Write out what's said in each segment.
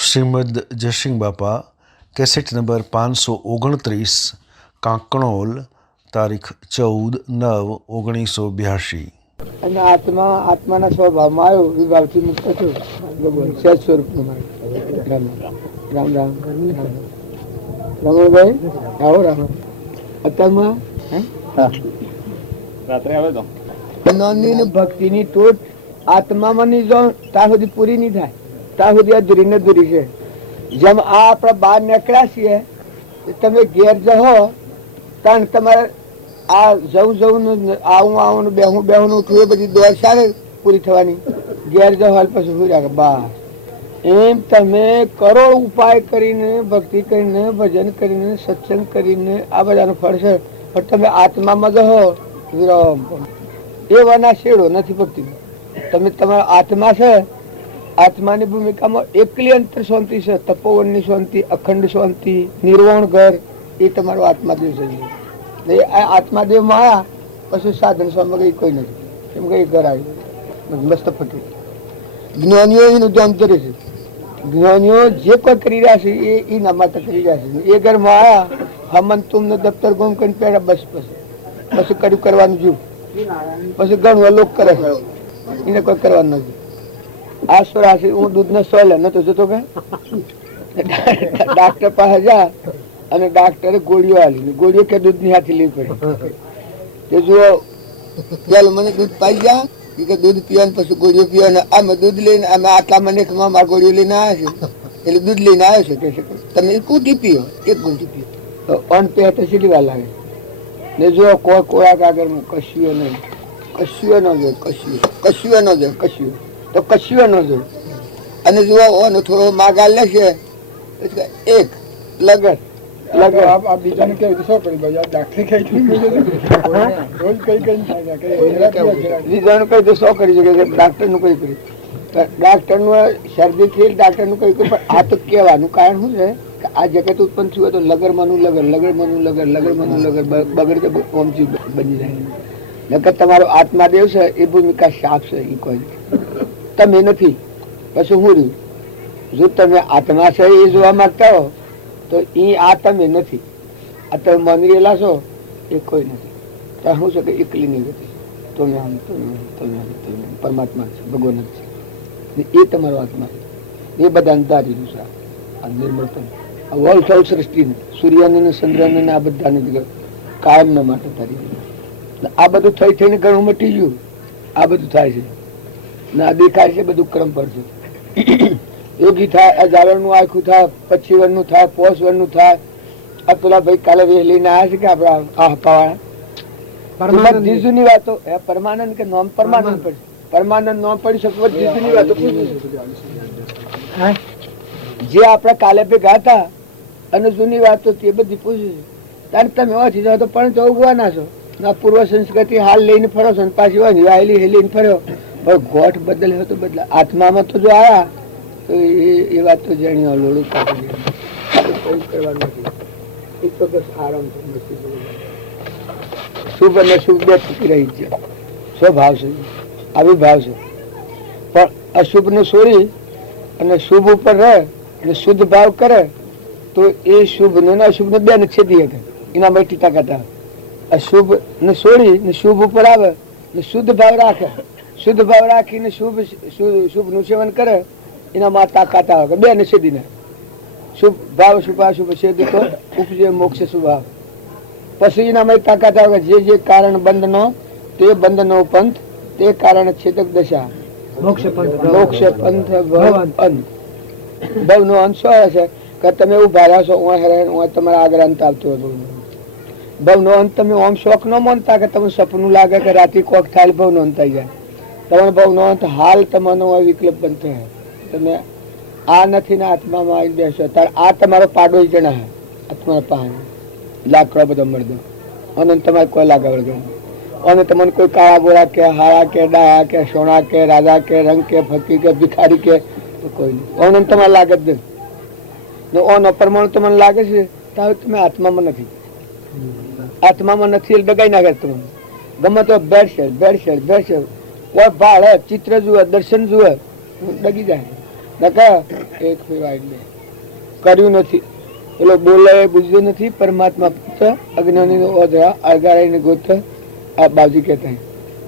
શ્રીમદ જયસિંહ બાપા cassette number 529 Kankanol તારીખ 14/9/1982. અને આત્માના સ્વભાવમાં આવ્યો, વિભાવથી મુક્ત થયો, સહજ સ્વરૂપનો માર્ગ. રામ રામ રામ રમણભાઈ, આવો રામ. અત્યારમાં રાત્રે આવે તો ભક્તિની ટોચ આત્મામાં નહીં જો ત્યાં સુધી પૂરી નહીં થાય, ત્યાં સુધી અધૂરી ને અધૂરી છે. જેમ આ આપણા બહાર નીકળ્યા છીએ, તમે ઘેર જહો કારણ તમારે આ જવું આવું બેહું ઉઠવું એ બધી દોડ સારે પૂરી થવાની. ઘેર જહો હાલ પછી પૂર્યા બસ. એમ તમે કરોડ ઉપાય કરીને, ભક્તિ કરીને, ભજન કરીને, સત્સંગ કરીને આ બધાનું ફળ છે, પણ તમે આત્મામાં જહો વિરામ એ વના શેડો નથી ભક્તિ. તમે તમારો આત્મા છે, આત્માની ભૂમિકામાં એકલી અંતર શાંતિ છે, તપોવનની શાંતિ, અખંડ શાંતિ, નિર્વાણ ઘર, એ તમારો આત્માદેવ છે. આત્માદેવ માં આવ્યા પછી સાધન સામગ્રી કોઈ નથી, એમ કઈ ઘર આવ્યું મસ્ત ફટું. જ્ઞાનીઓ એનું ધ્યાન કરે છે. જ્ઞાનીઓ જે કોઈ કરી રહ્યા છે એ ના માટે કરી રહ્યા છે. એ ઘરમાં આવ્યા, હમન તુમને દફતર ગુમ કરીને પહેલા બસ પછી કડું કરવાનું જોયું, પછી ઘણું લોક કરે છે, એને કોઈ કરવાનું નથી. આ સ્વરાશી હું દૂધ ને 100 લે નતો જતો કે ડાક્ટર પાસે જા અને ડાક્ટરે ગોળીઓ આલી, ગોળીઓ કે દૂધ ની હાથી લેવી પડે. જો પેલું મને દૂધ પાઈ જા કે દૂધ પીવાનું, પછી ગોળીઓ પીવાનું. આમે દૂધ લઈને અમે આટલા મને ગોળીઓ લઈને આવ્યા છે, એટલે દૂધ લઈને આવ્યો છે કે તમે કુટી પીઓ, એક ગુંટી પીઓ તો અન પે તો સીધી વાર લાગે. ને જો કોઈ કોળાક આગળ કશું નહીં, કશું ન જોયું, કશું ન જોયું, કશું તો કશું ન જોયું. અને જો થોડો માગા લેશે એક લગન બીજાને કેવું શું કરી ડાક્ટરી કઈ રોજ કઈ બીજાનું કઈ તો શું કરી શકે, ડાક્ટર નું કઈ કરી, ડાક્ટર નું શરદી થી ડાક્ટર નું કઈ પણ આ તો કહેવાનું કારણ શું છે કે આ જગત ઉત્પન્ન થયું તો લગરમાંનું લગર બગડ ઓમચી બની જાય. નકર તમારો આત્માદેવ છે એ ભૂમિકા સાફ છે, એ કોઈ તમે નથી. પછી હું રહ્યું, જો તમે આત્મા છે એ જોવા માંગતા હો તો એ આ તમે નથી, આ તમે માની રહેલા છો એ કોઈ નથી. ત્યાં શું છે કે એકલી નહીં હતી, તમે આમ પરમાત્મા છે, ભગવાન જ છે, એ તમારો આત્મા છે. એ બધા અંધારી છે, આ નિર્મળતા વર્લ્ડ સૃષ્ટિ સૂર્યને ચંદ્રને આ બધાને કાયમના માટે તારી. આ બધું થઈ થઈને ઘણું મટી ગયું, આ બધું થાય છે ને આ દેખાય છે બધું ક્રમ પર છે. યોગી થાય, જાવણ નું આખું થાય, 25 વર્ષનું થાય, 5 વર્ષનું થાય. આ પેલા ભાઈ કાલે લઈને આવ્યા છે કે આપડા આ હપાવાળા બધી જૂની વાતો પરમાનંદ કે નોમ પરમાનંદ પડે, પરમાનંદ નોમ પડી શકે બધી જૂની વાતો જે આપડા કાલે ભેગા હતા અને જૂની વાતો એ બધી પૂછ્યું છે. ત્યારે તમે ઓછી જાઓ તો પણ તો ઉગવાના છો, ના પૂર્વ સંસ્કૃતિ હાલ લઈને ફરો છો, પાછી વાયલી લઈને ફર્યો, પણ ગોઠ બદલ્યો તો બદલા. આત્મામાં તો જો આવ્યા તો એ વાત તો જાણી લોડું કાઢી કઈ કરવાનું નથી. એ તો બસ આરામ શુભ અને શુભ બે થતી રહી છે. સ્વભાવ છે, આવિર્ભાવ છે, પણ અશુભ ને છોડી અને શુભ ઉપર રહે અને શુદ્ધ ભાવ કરે તો એ શુભ ને અશુભ ને બે ને છેદી શકે. એના માટે તાકાત આવે. અશુભ ને છોડી ને શુભ ઉપર આવે ને શુદ્ધ ભાવ રાખે, શુદ્ધ ભાવ રાખીને શુભ નું સેવન કરે, એનામાં તાકાત આવે બે ને છેદી ને શુભ ભાવ શુભાશુભ છેદ તો ઉપજે મોક્ષ સ્વભાવ. પછી એનામાં તાકાત આવે જે કારણ બંધનો તે બંધનો પંથ, તે કારણ છેદક દશા મોક્ષ પંથ ભવ નો અંત શું છે કે તમે ઉભા રહ્યા છો તમારા આગળ અંત આવતો હતો. ભવ નો અંત તમે ઓમ શોખ ન માનતા કે તમને સપનું લાગે કે રાત્રિ કોક થાય ભવ નો અંત આવી જાય. તમારો ભવ નો અંત હાલ તમારો વિકલ્પ બનતો હોય. તમે આ નથી ને આત્મામાં આવી બેસો ત્યારે આ તમારો પાડો જણા હે, તમારા પાસે લાકડો બધો મળદો અને તમારે કોઈ લાગે વળગે અને તમને કોઈ કાળા ગોળા કે હારા કે ડાયા કે સોના કે રાજા કે રંગ કે ફકીર કે ભિખારી કે કોઈ નહીં. ઓન તમારે લાગે જ નહીં. ઓન પરમાણુ તમને લાગે છે ત્યારે તમે આત્મામાં નથી. આત્મામાં નથી એટલે ડગાઈ નાખે તમને. ગમે તો બેડશેડ કોઈ ભાડે ચિત્ર જુએ, દર્શન જુએ, ડગી જાય. નકા એક ફેવાય દે કર્યું નથી. પેલો બોલે બુજ્યો નથી. પરમાત્મા પુત્ર અજ્ઞાની ઓધરા અગાડીને ગોત આ બાજુ કહેતા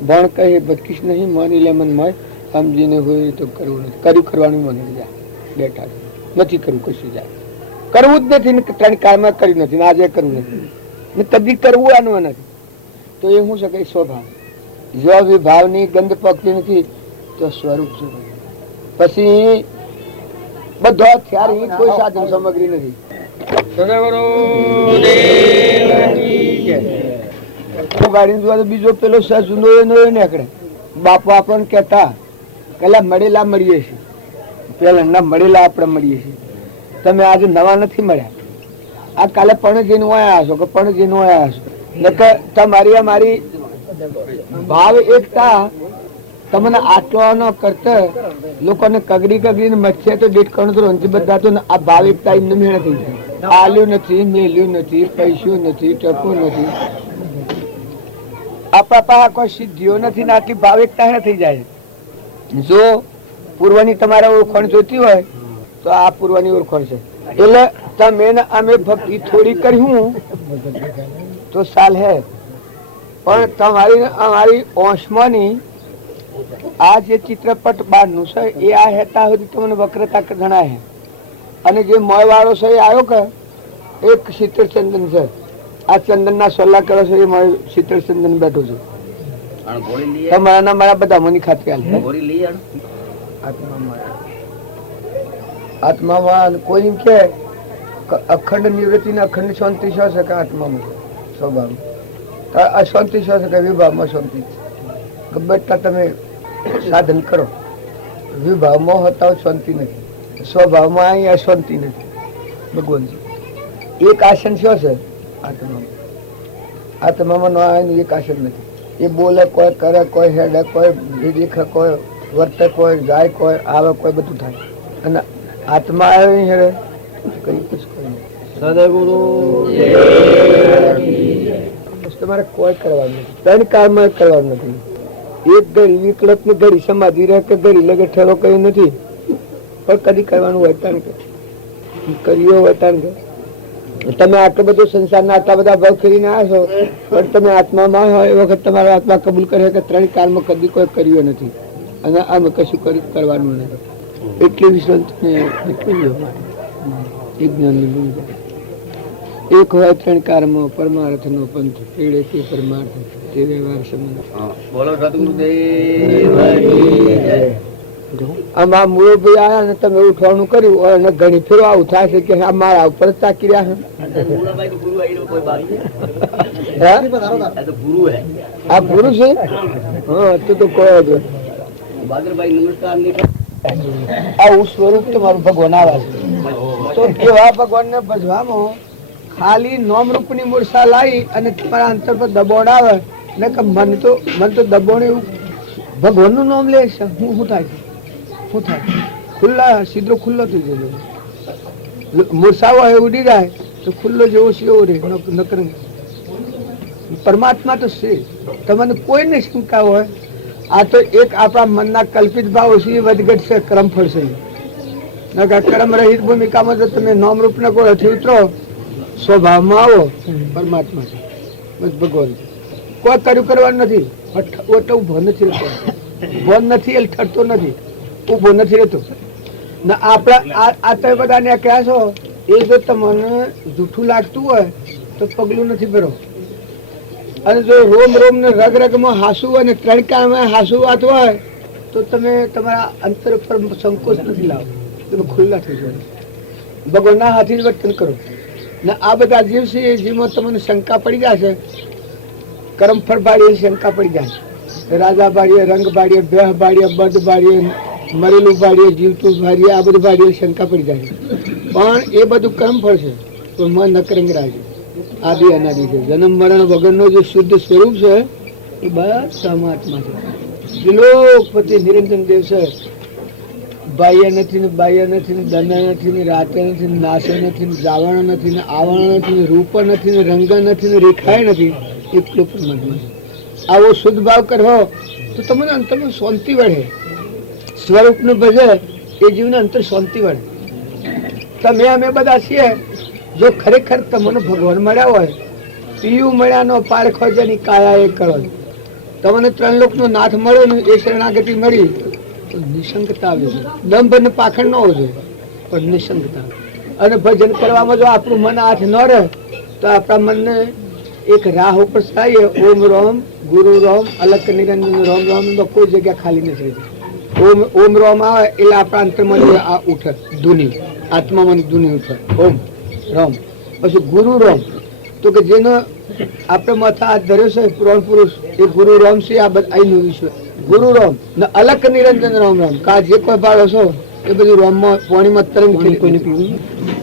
ભણ કહે ભટકીશ નહીં માની લે મન મય સમજીને હોય તો કરવું નથી. કર્યું કરવાનું મને જાય બેઠા નથી કરવું કશું જાય કરવું જ નથી ને 3 કાળમાં કર્યું નથી ને આજે કરવું નથી ને કદી કરવું આનું નથી તો એ શું શકે સ્વભાવ. જો વિભાવની ગંધ પકડી નથી તો સ્વરૂપ શું પછી બધો થયારી કોઈ સાધન સામગ્રી નથી. બીજો પેલો સજુનો નીકળે બાપા આપણને કેતા પેલા મળેલા મળીએ છીએ પેલા ના મળેલા આપણે મળીએ છીએ. તમે આજે નવા નથી મળ્યા. આ કાલે પણજીનું આવ્યા છો કે પણજીનું આવ્યા છો નકર તમારી અમારી ભાવ એકતા તમને આટલો ન કરતા લોકોને કગડી મચ્છે તો દીઠ કણ તો બધા તો આ ભાવ એકતા એમને મેળ થઈ જાય. આલ્યું નથી, મેલ્યું નથી, પૈસ્યું નથી, ટકું નથી, આપણા પાસે કોઈ સિદ્ધિઓ નથી ને આટલી ભાવ એકતા થઈ જાય. જો પૂર્વની તમારે ઓળખાણ જોતી હોય તો આ પૂર્વની ઓળખાણ છે. એટલે તમે અમે ભક્તિ થોડી કર્યું તો સાલ હે પણ તમારી અમારી ઓંશમાંની આ જે ચિત્રપટ બહારનું છે એ આ હેતા સુધી તમને વક્રતા ગણાય છે. અને જે મોય વાળો છે એ આવ્યો કે એક શીતળ ચંદન છે. આ ચંદન ના સલાહ કરો છો એ મારું શીતળ ચંદન બેઠું છે. તમારા મારા બધા મની ખાતી હાલ આત્મામાં કોઈ એમ કે અખંડ નિવૃત્તિ ને અખંડ શાંતિ શું છે કે આત્મામાં સ્વભાવ અશાંતિ શું છે કે વિભાવમાં શાંતિ. બેઠા તમે સાધન કરો વિભાવમાં હતા શાંતિ નથી, સ્વભાવમાં અહીં અશાંતિ નથી. ભગવાનજી એક આસન શું છે આત્મામાં? આત્મામાં એક આસન નથી. એ બોલે કોઈ કરે કોઈ હેડે કોઈ દેખે કોઈ વર્તે કોઈ જાય કોઈ આવે કોઈ બધું થાય. અને આત્મા આવે હેરે કઈ કુછ કોઈ સદગુરુ તમારે કોઈ કરવાનું નથી. 3 કાળમાં કરવાનું નથી. એક ઘડી વિકલ્પ ની ઘડી સમાધિ રહે કે ઘડી લગે ઠેરો કઈ નથી પણ કદી કરવાનું હોય તાન કર્યો હોય તાન તમે આટલો બધો સંસારના આટલા બધા ભાવ કરીને આવ્યા છો પણ તમે આત્મામાં હોય એ વખત તમારા આત્મા કબૂલ કરે કે 3 કાળમાં કદી કોઈ કર્યો નથી અને આમ કશું કરવાનું નથી. એટલી વિશ્વાસ એક જ્ઞાન એક હોય 3 કાળમાં પરમાર્થ નો પંથ પેડે તે પરમાર્થ તે વ્યવહાર સંબંધ. આમાં મૂળ ભાઈ આયા ને તમે ઉઠવાનું કર્યું અને ઘણી ફેરો આવું થાય છે કે આ મારા ઉપર જ તાકી રહ્યા આ ગુરુ છે. હા તો કોઈ આવું સ્વરૂપ તમારું ભગવાન આવે છે તો એવા ભગવાન ને ભજવામાં ખાલી નોમ રૂપ ની મૂર્છા લાવી અને તમારા અંતર પર દબોડ આવે ને કે મન તો દબોડ એવું ભગવાન નું નામ લે છે. શું થાય શું થાય ખુલ્લા સીધો ખુલ્લો થઈ જજો. મૂર્છા હોય ઉડી જાય તો ખુલ્લો જેવો છે એવો રે નકર. પરમાત્મા તો છે. તમને કોઈને શંકા હોય આ તો એક આપણા મનના કલ્પિત ભાવ છે વધઘટ છે કર્મફળ છે. કર્મ રહિત ભૂમિકામાં જો તમે નામ રૂપ ને કોઈ હથી ઉતરો સ્વભાવમાં આવો પરમાત્મા છે બસ ભગવાન કોઈ કર્યું કરવાનું નથી. ઉભો નથી રહેતો ઉભો નથી એટલે ઠરતો નથી ઉભો નથી રહેતો ને આપણા આ તમે બધાને ક્યાં છો એ જો તમને જૂઠું લાગતું હોય તો પગલું નથી ભરો. અને જો રોમ રોમ ને રગ રગમાં હાસુ હોય ને 3 કાળમાં હાસુ વાત હોય તો તમે તમારા અંતર પર સંકોચ નથી લાવો. તમે ખુલ્લા થઈ જાઓ ભગવાનના હાથી જ વર્તન કરો. ને આ બધા જીવ છે એ જીવમાં તમને શંકા પડી જશે. કર્મફળ બાળીએ શંકા પડી જાય. રાજા બાળીએ રંગ બાળીએ બેહ બાળીએ બદ બાળીએ મરેલું બાળીએ જીવતું બાળીએ આ બધું બાળીએ શંકા પડી જાય. પણ એ બધું કર્મફળ છે તો મન નકરંગ રાજે આદિ અનાદિ છે. જન્મ મરણ વગરનો જે શુદ્ધ સ્વરૂપ છે એ બસ પરમાત્મા છે. વિલોકપતિ નિરંજન દેવ છે. બાહ્ય નથી ને બાહ્ય નથી ને દન નથી ને રાતે નથી ને નાશે નથી ને જાવણ નથી ને આવરણ નથી ને રૂપ નથી ને રંગ નથી ને રેખાય નથી. એટલું પરમાત્મા છે. આવો શુદ્ધ ભાવ કરો તો તમને અંતરમાં શાંતિ વળે. સ્વરૂપ નું ભજે એ જીવને અંતર શાંતિ વળે. તમે અમે બધા છીએ, જો ખરેખર તમને ભગવાન મળ્યા હોય, પીયું મળ્યાનો પારખો જેની કાયા એ કરો. તમને 3 લોકનો નાથ મળ્યો ને એ શરણાગતિ મળી તો નિશંકતા આવે છે. દંભ ને પાખંડ ન હોવો જોઈએ, પણ નિશંકતા. અને ભજન કરવામાં જો આપણું મન હાથ ન રહે તો આપણા મનને એક રાહ ઉપર થાય. ઓમ રોમ ગુરુ રોમ અલક નિરંજન રોમ રોમ કોઈ જગ્યા ખાલી નથી રહેતી. ઓમ રોમ આવે એટલે આપણા અંતરમાં આ ઉઠે ધૂની, આત્મામાં ધૂની ઉઠે ઓમ રોમ. પછી ગુરુ રોમ તો કે જેનો આપણે માથા હાથ ધર્યો છે પુરાણ પુરુષ, એ ગુરુ રોમ છે. આ બધું વિશ્વ ગુરુ રોમ ને અલક નિરંજન રોમ રોમ. કા જે કોઈ બાળો છો એ બધું રોમમાં પાણીમાં તરંગ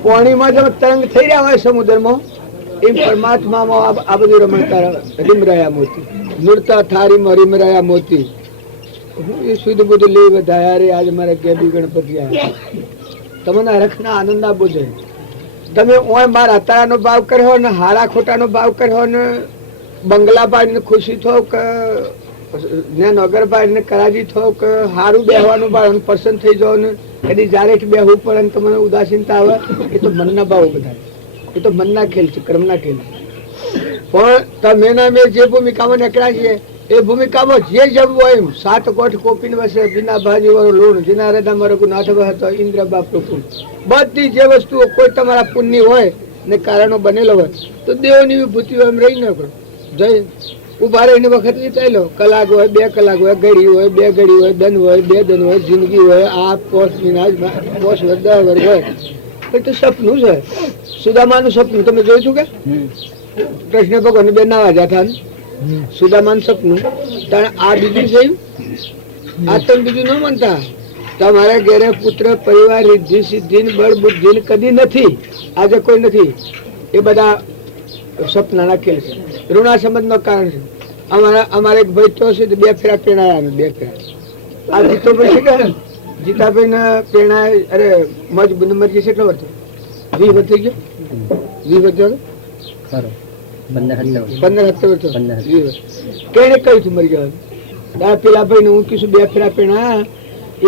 પાણીમાં જો તરંગ થઈ રહ્યા હોય સમુદ્રમાં, એમ પરમાત્મામાં આ બધું રમણતા રીમરાયા મોતી નૃતા થારીમાં રીમરાયા મોતી. એ શુદ્ધ બુદ્ધ લઈ વધાયા રે આજે મારા ગેબી ગણપતિ આવ્યા. તમને હરખના આનંદ આપવો જોઈએ. તમે ઓય બાર હતારાનો ભાવ કર્યો ને હારા ખોટાનો ભાવ કર્યો ને બંગલા પાડીને ખુશી થો કે નગર પાડીને કરાજી થો કે હારું બેહવાનું ભાવ પસંદ થઈ જાવ ને કદી જારે બેહવું પડે ને તમને ઉદાસીનતા આવે, એ તો મનના ભાવ બધા, એ તો મનના ખેલ છે, કર્મના ખેલ છે. પણ તમે મેં જે ભૂમિકામાં નીકળ્યા છીએ એ ભૂમિકામાં જે જવું હોય એમ 7 કોઠ કોપીને વસે બિના ભાજી વાળો લોણ જેના હૃદય મારો નાથ હતો ઇન્દ્ર બાપ પ્રકુલ. બધી જે વસ્તુઓ કોઈ તમારા પુણ્ય હોય ને કારણો બનેલો હોય તો દેવની વિભૂતિ એમ રહી ન કરો. જય ઉભા રહીને વખત વિતાઈ લો. કલાક હોય, 2 કલાક હોય, ઘડી હોય, 2 ઘડી હોય, દન હોય, 2 દન હોય, જિંદગી હોય, આ પોષ વિનાશ પોષ વર્ગ 10 વર્ગ હોય. એ તો સપનું છે. સુદામાનું સપનું તમે જોયું છું કે કૃષ્ણ ભગવાન 2 નાવા જતા સુદામાનું સપનું. તારે આ બીજું થયું, આ તમે બીજું ન માનતા. તમારા ઘેરે પુત્ર પરિવાર રિદ્ધિ સિદ્ધિ બળ બુદ્ધિ કદી નથી, આજે કોઈ નથી. એ બધા સપનાના ખેલ છે, ઋણા સંબંધનો કારણ છે. અમારે એક ભાઈ તો છે 2 ફેરા પેણાયા, 2 ફેરા. આ જીતોભાઈ છે કે જીતાભાઈ ને પેણાય. અરે મરજી કેટલો વર્ષ 20 વર્ષ થઈ ગયો, 20 વર્ષ થયો ખરો. 15-17 વર્ષ કેને કહ્યું તું મરી જવાનું. પેલા ભાઈ ને હું કીધું 2 ફેરા પેણા.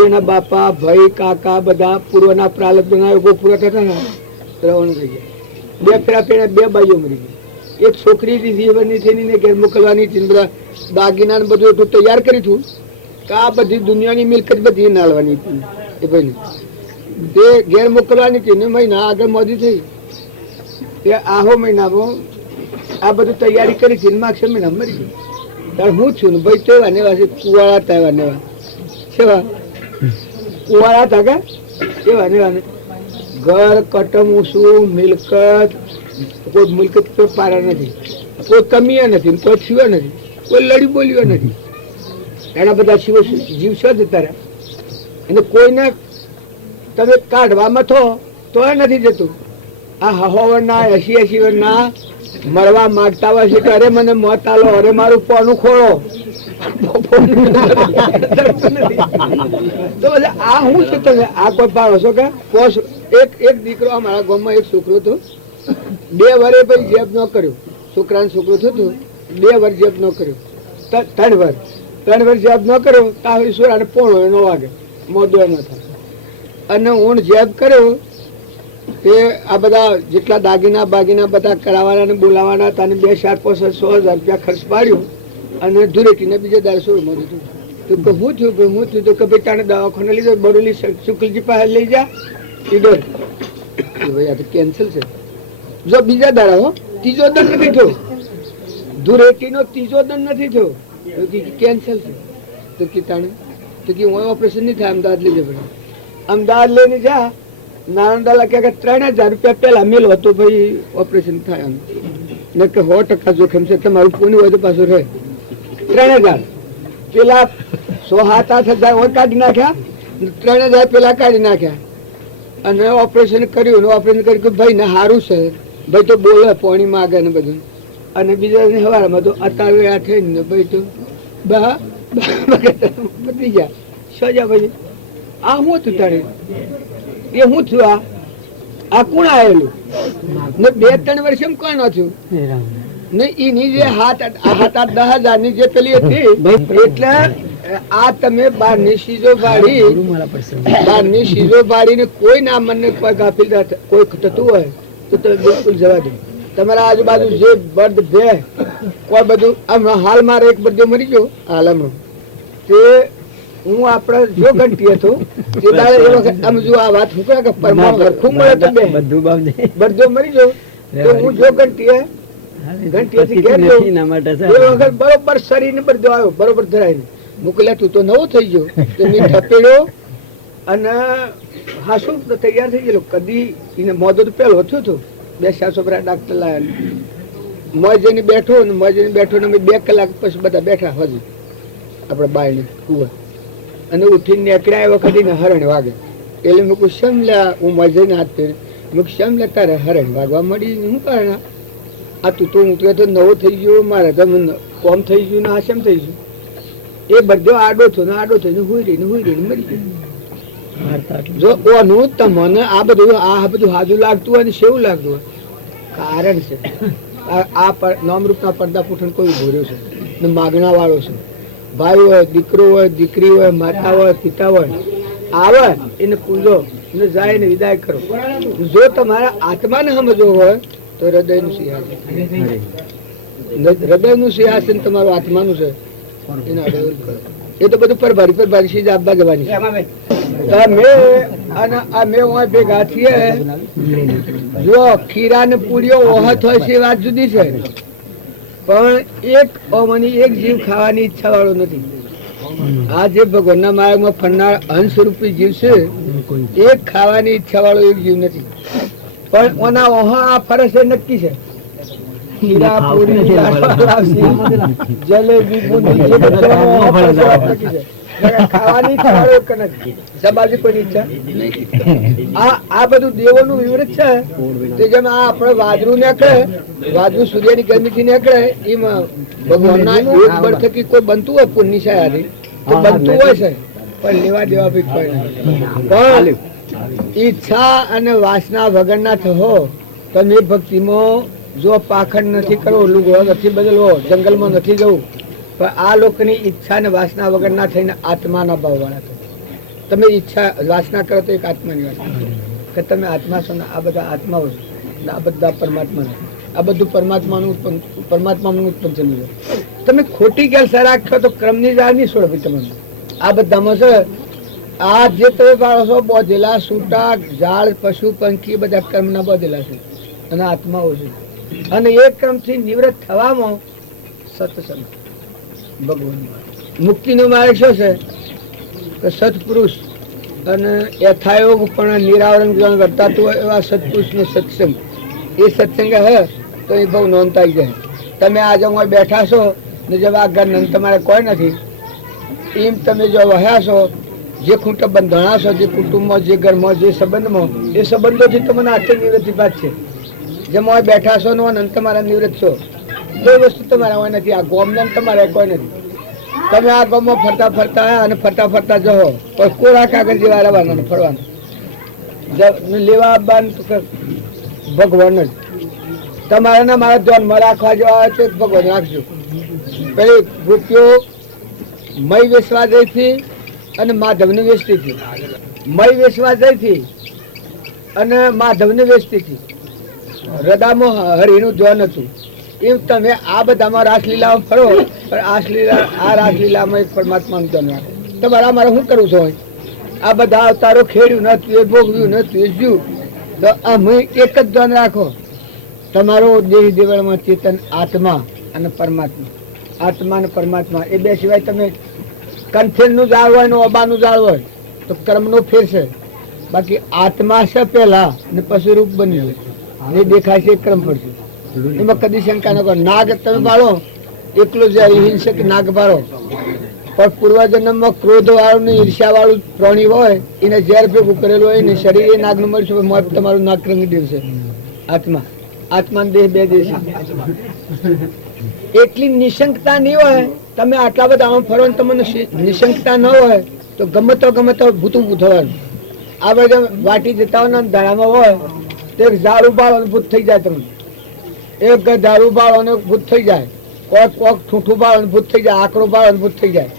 એના બાપા ભાઈ કાકા બધા પૂર્વના પ્રાલબ્ધ યોગો પૂરા થતા ને રવાના થઈ ગયા. 2 ફેરા પેણા 2 બાઈઓ મરી ગઈ. એક છોકરી જીવનની થઈને ઘેર મોકલવાની હતી, બધા દાગીના ને બધું એટલું તૈયાર કર્યું હતું કે આ બધી દુનિયાની મિલકત બધી નાળવાની હતી. એ ભાઈને તે ઘેર મોકલવાની હતી ને મહિના આગળ મોદી થઈ. તે આહો મહિનામાં આ બધું તૈયારી કરી છે. માગશે મહિના મરી ગઈ. ત્યારે હું છું ને ભાઈ તો એવા નેવા છે, કુવાળા હતા એવા નેવા સેવા કુવાળા હતા કે એવા નેવા. ઘર કટમ શું મિલકત, કોઈ મિલકત કોઈ પારા નથી, કોઈ કમીએ નથી, કોઈ છીવે નથી, કોઈ લડી બોલ્યો નથી. એના બધા જીવ છે જ તારા. અને કોઈને તમે કાઢવામાં થો તો એ નથી જતું. આ 100 વર્ષના 80 વર્ષના મરવા માંગતા હોય છે કે અરે મને મોત આલો, અરે મારું પોનું ખોળો. તો આ હું છું તમે આ કોઈ પાડો છો કે એક દીકરો અમારા ગામમાં એક છોકરો હતો 2 વર્ષે ભાઈ જેબ ન કર્યો. છોકરાનો છોકરો થતો 2 વર્ષ જેબ ન કર્યો. 3 વર્ષ જેબ ન કર્યો ત્યાં ઈશ્વરાને પોણો 9 વાગે મોદો ન થાય. અને હું જેબ કર્યો તે આ બધા જેટલા દાગીના બાગીના બધા કરાવવાના ને બોલાવાના હતા. 2, 4, 5, 6 હજાર રૂપિયા ખર્ચ પાડ્યો અને ધૂળેટીને બીજે દાડે સોળમાં દીધું. તો હું થયું તો કે ભાઈ તાણે દવાખાને લીધો બરોલી શુક્લજી પાસે લઈ જા. ઈડર ભાઈ આ તો કેન્સલ છે. જો બીજા દાડા હો 3જો દંડ નથી થયો, ધૂળેટીનો 3જો દંડ નથી થયો, કેન્સલ છે. તો કે તાણે તો કે હું ઓપરેશન નહીં થાય, અમદાવાદ લઈ જવા. અમદાવાદ લઈને જા. નારણદાલા કે 3000 રૂપિયા પેલા મેલો હતો ભાઈ ઓપરેશન થાય ને કે 100% જોખમ છે, તમારું પૂરું હોય તો પાછું રહે. 3000 પેલા 107-8 હજાર કાઢી નાખ્યા, 3000 પેલા કાઢી નાખ્યા અને ઓપરેશન કર્યું. ઓપરેશન કર્યું કે ભાઈ ને સારું છે, ભાઈ તો બોલે પાણી માગે ને બધું. અને બીજા સવારમાં તો અત્યારે આ થઈને ભાઈ તો બધી ગયા સજા. ભાઈ આ હું હતું તારે એ હું થયું, આ કોણ આવેલું ને 2-3 વર્ષ એમ કોણ થયું ને એની જે 7-8-10 હજાર ની જે પેલી હતી એટલે આ તમે બહારની ચીજો ભાડીને કોઈ ના મનને કોઈ ગાફિલ કોઈ થતું હોય તો તમે બિલકુલ જવા દો. તમારા આજુબાજુ જે બર્ડ ભે કોઈ બધું હાલ મારે એક બધો મરી ગયો હાલમાં તે હું આપડે જો ઘંટી હતો તે દાડે એ વખત આમ જો આ વાત હું કે પરમાણુ હરખું મળે તો બે બધો મરી ગયો તો હું જો ઘંટી બરોબર શરીર ને બધો આવ્યો બરોબર ધરાઈને મોકલ્યા. તું તો નવો થઈ ગયો તો મેં થપેડ્યો અને હા શું તૈયાર થઈ ગયેલો. કદી એને મોદો તો પેલો થયું હતું 2 છોકરા ડાક્ટર લાવ્યા મોજે બેઠો ને અમે 2 કલાક પછી બધા બેઠા હજુ આપડે બાયને કુવા અને ઉઠીને નીકળ્યા એ વખતે ને હરણ વાગે એટલે મેં કહું શમ લ્યા હું મોજે ને હાથ પહેરી મેં શમ લે તારે હરણ વાગવા મળી શું કારણ આ તું તો હું તો નવો થઈ ગયો મારે તમે કોમ થઈ ગયું ને આ શેમ થઈ ગયું એ બધો આડો થયો ને આડો થઈને હુઈ રહીને મરી ગયો. જો ઓનું તમને આ બધું હાજુ લાગતું હોય ને સેવું લાગતું હોય કારણ છે આ નામરૂપના પડદા પૂઠણ કોઈ ઉભો રહ્યો છે ને માગણા વાળો છે. ભાઈ હોય દીકરો હોય દીકરી હોય માતા હોય પિતા હોય આવે એને પૂજો ને જાય ને વિદાય કરો. જો તમારા આત્માને સમજવો હોય તો હૃદયનું સિંહાસન તમારું આત્માનું છે એને અડોલ કરો. એ તો બધું પરભારી ચીજ આપવા જવાની છે. અમે ભેગા છીએ જો ખીરા ને પૂરીઓ ઓહત હોય છે વાત જુદી છે પણ એક જીવ ખાવાની ઈચ્છા વાળો નથી. આ જે ભગવાનના માર્ગમાં ફરનાર અંશ રૂપી જીવ છે એક ખાવાની ઈચ્છા વાળો એક જીવ નથી. પણ ઓના ઓહા આ ફરે છે નક્કી છે. ખીરા પૂરી જલેબી બુંદી જે ખાવાની આ બધું દેવોનું વિવૃત છે. જેમ આપડે વાજરું નીકળે વાજરું સૂર્યની ગરમી થી નીકળે એમાં ભગવાનના એક બળ થકી કોઈ બનતું હોય પુણ્ય સાયાથી તો બનતું હોય છે પણ લેવા દેવા ભી કોઈ નહીં. પણ ઈચ્છા અને વાસના વગરના થવો તમે ભક્તિમાં જો પાખંડ નથી કરવો લુગડો નથી બદલવો જંગલમાં નથી જવું પણ આ લોકોની ઈચ્છા ને વાસના વગરના થઈને આત્માના ભાવ વાળા થો. તમે ઈચ્છા વાસના કરો તો એક આત્માની વાસના કે તમે આત્મા છો ને આ બધા આત્માઓ છો આ બધા પરમાત્મા આ બધું પરમાત્માનું ઉત્પન્ન થયું. તમે ખોટી ગેલસા રાખશો તો ક્રમની જાળ નહીં છોડો ભાઈ તમને. આ બધામાં છે આ જે તમે પાડો છો બોધેલા સૂટા ઝાડ પશુ પંખી બધા કર્મના બોધેલા છે અને આત્માઓ છે. અને એ ક્રમથી નિવૃત્ત થવામાં સત્સંગ ભગવાન મુક્તિનો માર્ગ શું છે કે સત્પુરુષ અને યથાયોગ પણ નિરાવરણ વર્તાતું હોય એવા સત્પુરુષનો સત્સંગ. એ સત્સંગ હે તો એ બહુ નોંધાઈ જાય. તમે આજે હું બેઠા છો ને જब આ ઘર તમારે કોઈ નથી એમ તમે જો વહ્યા છો જે ખૂંટ બંધાણા છો જે કુટુંબમાં જે ઘરમાં જે સંબંધમાં એ સંબંધોથી તમને આતે નિવૃત્તિ પાત છે. જેમ હોય બેઠા છો ને અનંત તમારા નિવૃત્ત છો કોઈ વસ્તુ તમારા હોય નથી. આ ગોમદાન તમારે કોઈ નથી. તમે આ ગામમાં ફરતા અને ફરતા જહો પણ કોરા કાગળ જેવા રહેવાનું ફરવાનું લેવા આવવાનું ભગવાન જ તમારે ને મારા ધ્યાનમાં રાખવા જેવા હોય તો ભગવાન રાખજો. પેલી ગોપીઓ મય વેચવા જઈ હતી અને માધવને વેચતી હતી. મય વેચવા જઈ હતી અને માધવને વેચતી હતી. હૃદયમાં હરિનું ધ્યાન હતું. એમ તમે આ બધામાં રાસલીલામાં ફરો પણ આ રાસલીલામાં એક પરમાત્માનું ધ્યાન રાખો. તમારા મારે શું કરવું છે? આ બધા અવતારો ખેડ્યું નતું એ ભોગવ્યું નતું એ જીવ્યું તો અમે એક જ ધ્યાન રાખો. તમારો દેહ દેવળમાં ચેતન આત્મા અને પરમાત્મા આત્મા અને પરમાત્મા એ બે સિવાય તમે કંઠેલનું ઝાડ હોય ને ઓબાનું ઝાડ હોય તો કર્મનો ફેર છે. બાકી આત્મા છે પેલા ને પછી રૂપ બન્યું એ દેખાય છે ક્રમ પડશે. એમાં કદી શંકા ન કરો. નાગ તમે પાડો એકલો જયારે હિંસક નાગ પાડો પણ પૂર્વજન્મમાં ક્રોધ વાળું ને ઈર્ષ્યા વાળું પ્રાણી હોય એને ઝેર ભેગું કરેલું હોય ને શરીર એ નાગ નું મળશે મોત તમારું નાક રંગી દેશે. આત્મા દેહ બે દેહ છે. એટલી નિશંકતા નહીં હોય તમે આટલા બધા આમ ફરો ને તમને નિશંકતા ન હોય તો ગમે તો ભૂતું થવાનું. આ બધા વાટી જતા હોય ને ધારામાં હોય તો એક ઝાડ ઉપાડો ભૂત થઈ જાય. તમને એક દારૂ બાળો ભૂત થઈ જાય. કોક ઠૂઠું બાળો ભૂત થઈ જાય. આકરો બાળો ભૂત થઈ જાય.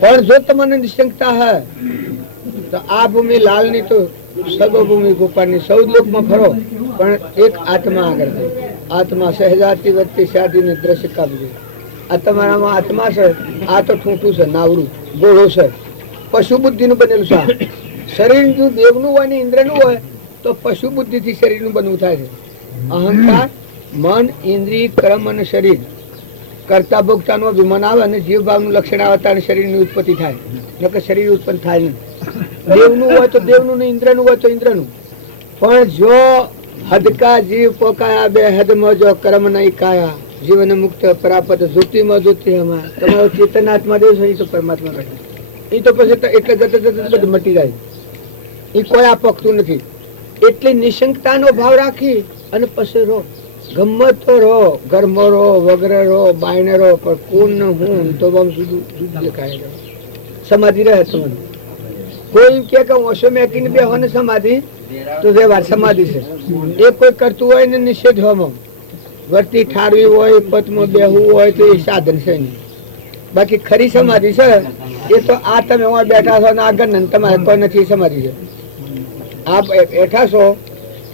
પણ જો તમને નિશંકતા હે તો આ ભૂમિ લાલની તો સર્વભૂમિ ગોપાળની 14 લોકમાં ફરો પણ એક આત્મા આગળ છે. આત્મા સહેજાતી વધતી શાદીને દ્રશ્ય કાપી. આ તમારામાં આત્મા છે. આ તો ઠૂંઠું છે, નાવડું ગોળો છે, પશુ બુદ્ધિનું બનેલું છે. શરીર જો દેવનું હોય ને ઇન્દ્રનું હોય તો પશુ બુદ્ધિથી શરીરનું બનવું થાય છે. અહંકાર, મન, ઇન્દ્રિય, કર્મ અને શરીર કરતા ભોગતાનો અભિમાન આવે અને જીવ ભાવનું લક્ષણ આવતા અને શરીરની ઉત્પત્તિ થાય. નકર શરીર ઉત્પન્ન થાય નહીં. દેવનું હોય તો દેવનું ને ઇન્દ્રનું હોય તો ઇન્દ્રનું. પણ જો હદકા જીવ પોકાયા બે હદમાં જો કર્મ નહીં કાયા જીવન મુક્ત પરાપત જ્યોતિમાં જ્યોતિ હમા. તમારો ચેતનાત્મા દેવ છે એ તો પરમાત્મા રહે. એ તો પછી એટલે બધું મટી જાય. એ કોઈ આ પકતું નથી. એટલી નિશંકતાનો ભાવ રાખી અને પછી રહો. ગમે તો રહો, ઘરમાં રહો, વગરે રહો, બાયણે રહો, પણ કોણ ને હું તો આમ સુધી દેખાય. સમાધિ રહે તમને. કોઈ એમ કે હું ઓછો મેકીને બે હોય ને સમાધિ તો વ્યવહાર સમાધિ છે. એ કોઈ કરતું હોય ને નિષેધ હોમાં વર્તી ઠારવી હોય, પદમાં બેહવું હોય તો એ સાધન છે નહીં. બાકી ખરી સમાધિ છે એ તો આ તમે બેઠા છો ને આગળ ને તમારે કોઈ નથી સમાધિ છે. આ બેઠા છો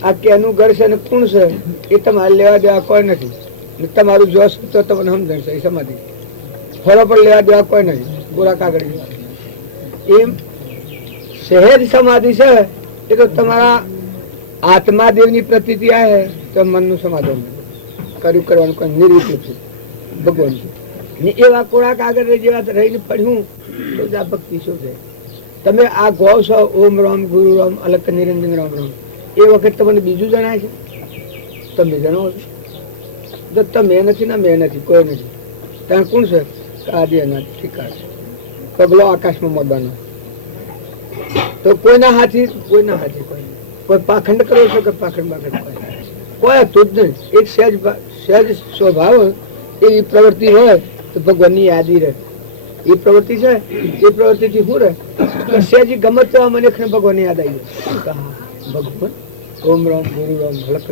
આ કેનું ઘર છે ને કોણ છે એ તમારે લેવા દેવા કોઈ નથી. તમારું જોશ તો તમને સમજણ છે એ સમાધિ. ફળો પણ લેવા દેવા કોઈ નથી. બોલા કાગળ એમ સહેજ સમાધિ છે એ તો તમારા આત્માદેવની પ્રતીતિ આવે તો મનનું સમાધાન કર્યું કરવાનું કોઈ નિર્વિકલ્પ છે ભગવાન છે. એવા કોળા કાગળ જેવા રહીને પડ્યું તો જ આ ભક્તિ શું છે. તમે આ ગો છો ઓમ રામ ગુરુ રામ અલક નિરંજન રામ રામ એ વખત તમને બીજું જણાય છે? તમે જણાવો છો તમે નથી ને મેં નથી, કોઈ નથી. ત્યાં કોણ છે? આદિ અનાદિ ઠીકાણ છે. પગલો આકાશમાં મોડવાનો તો કોઈના હાથી કોઈ પાખંડ કરો છો કે પાખંડ કોઈ હતું જ નહીં. એક સહેજ સ્વભાવ એવી પ્રવૃત્તિ હોય તો ભગવાનની યાદી રહે. એ પ્રવૃત્તિ છે એ પ્રવૃત્તિથી શું રહે તો સહેજ ગમત તો મને ભગવાનની યાદ આવી જાય. ભગવાન ઓમ રામ ગુરુ રામ હલક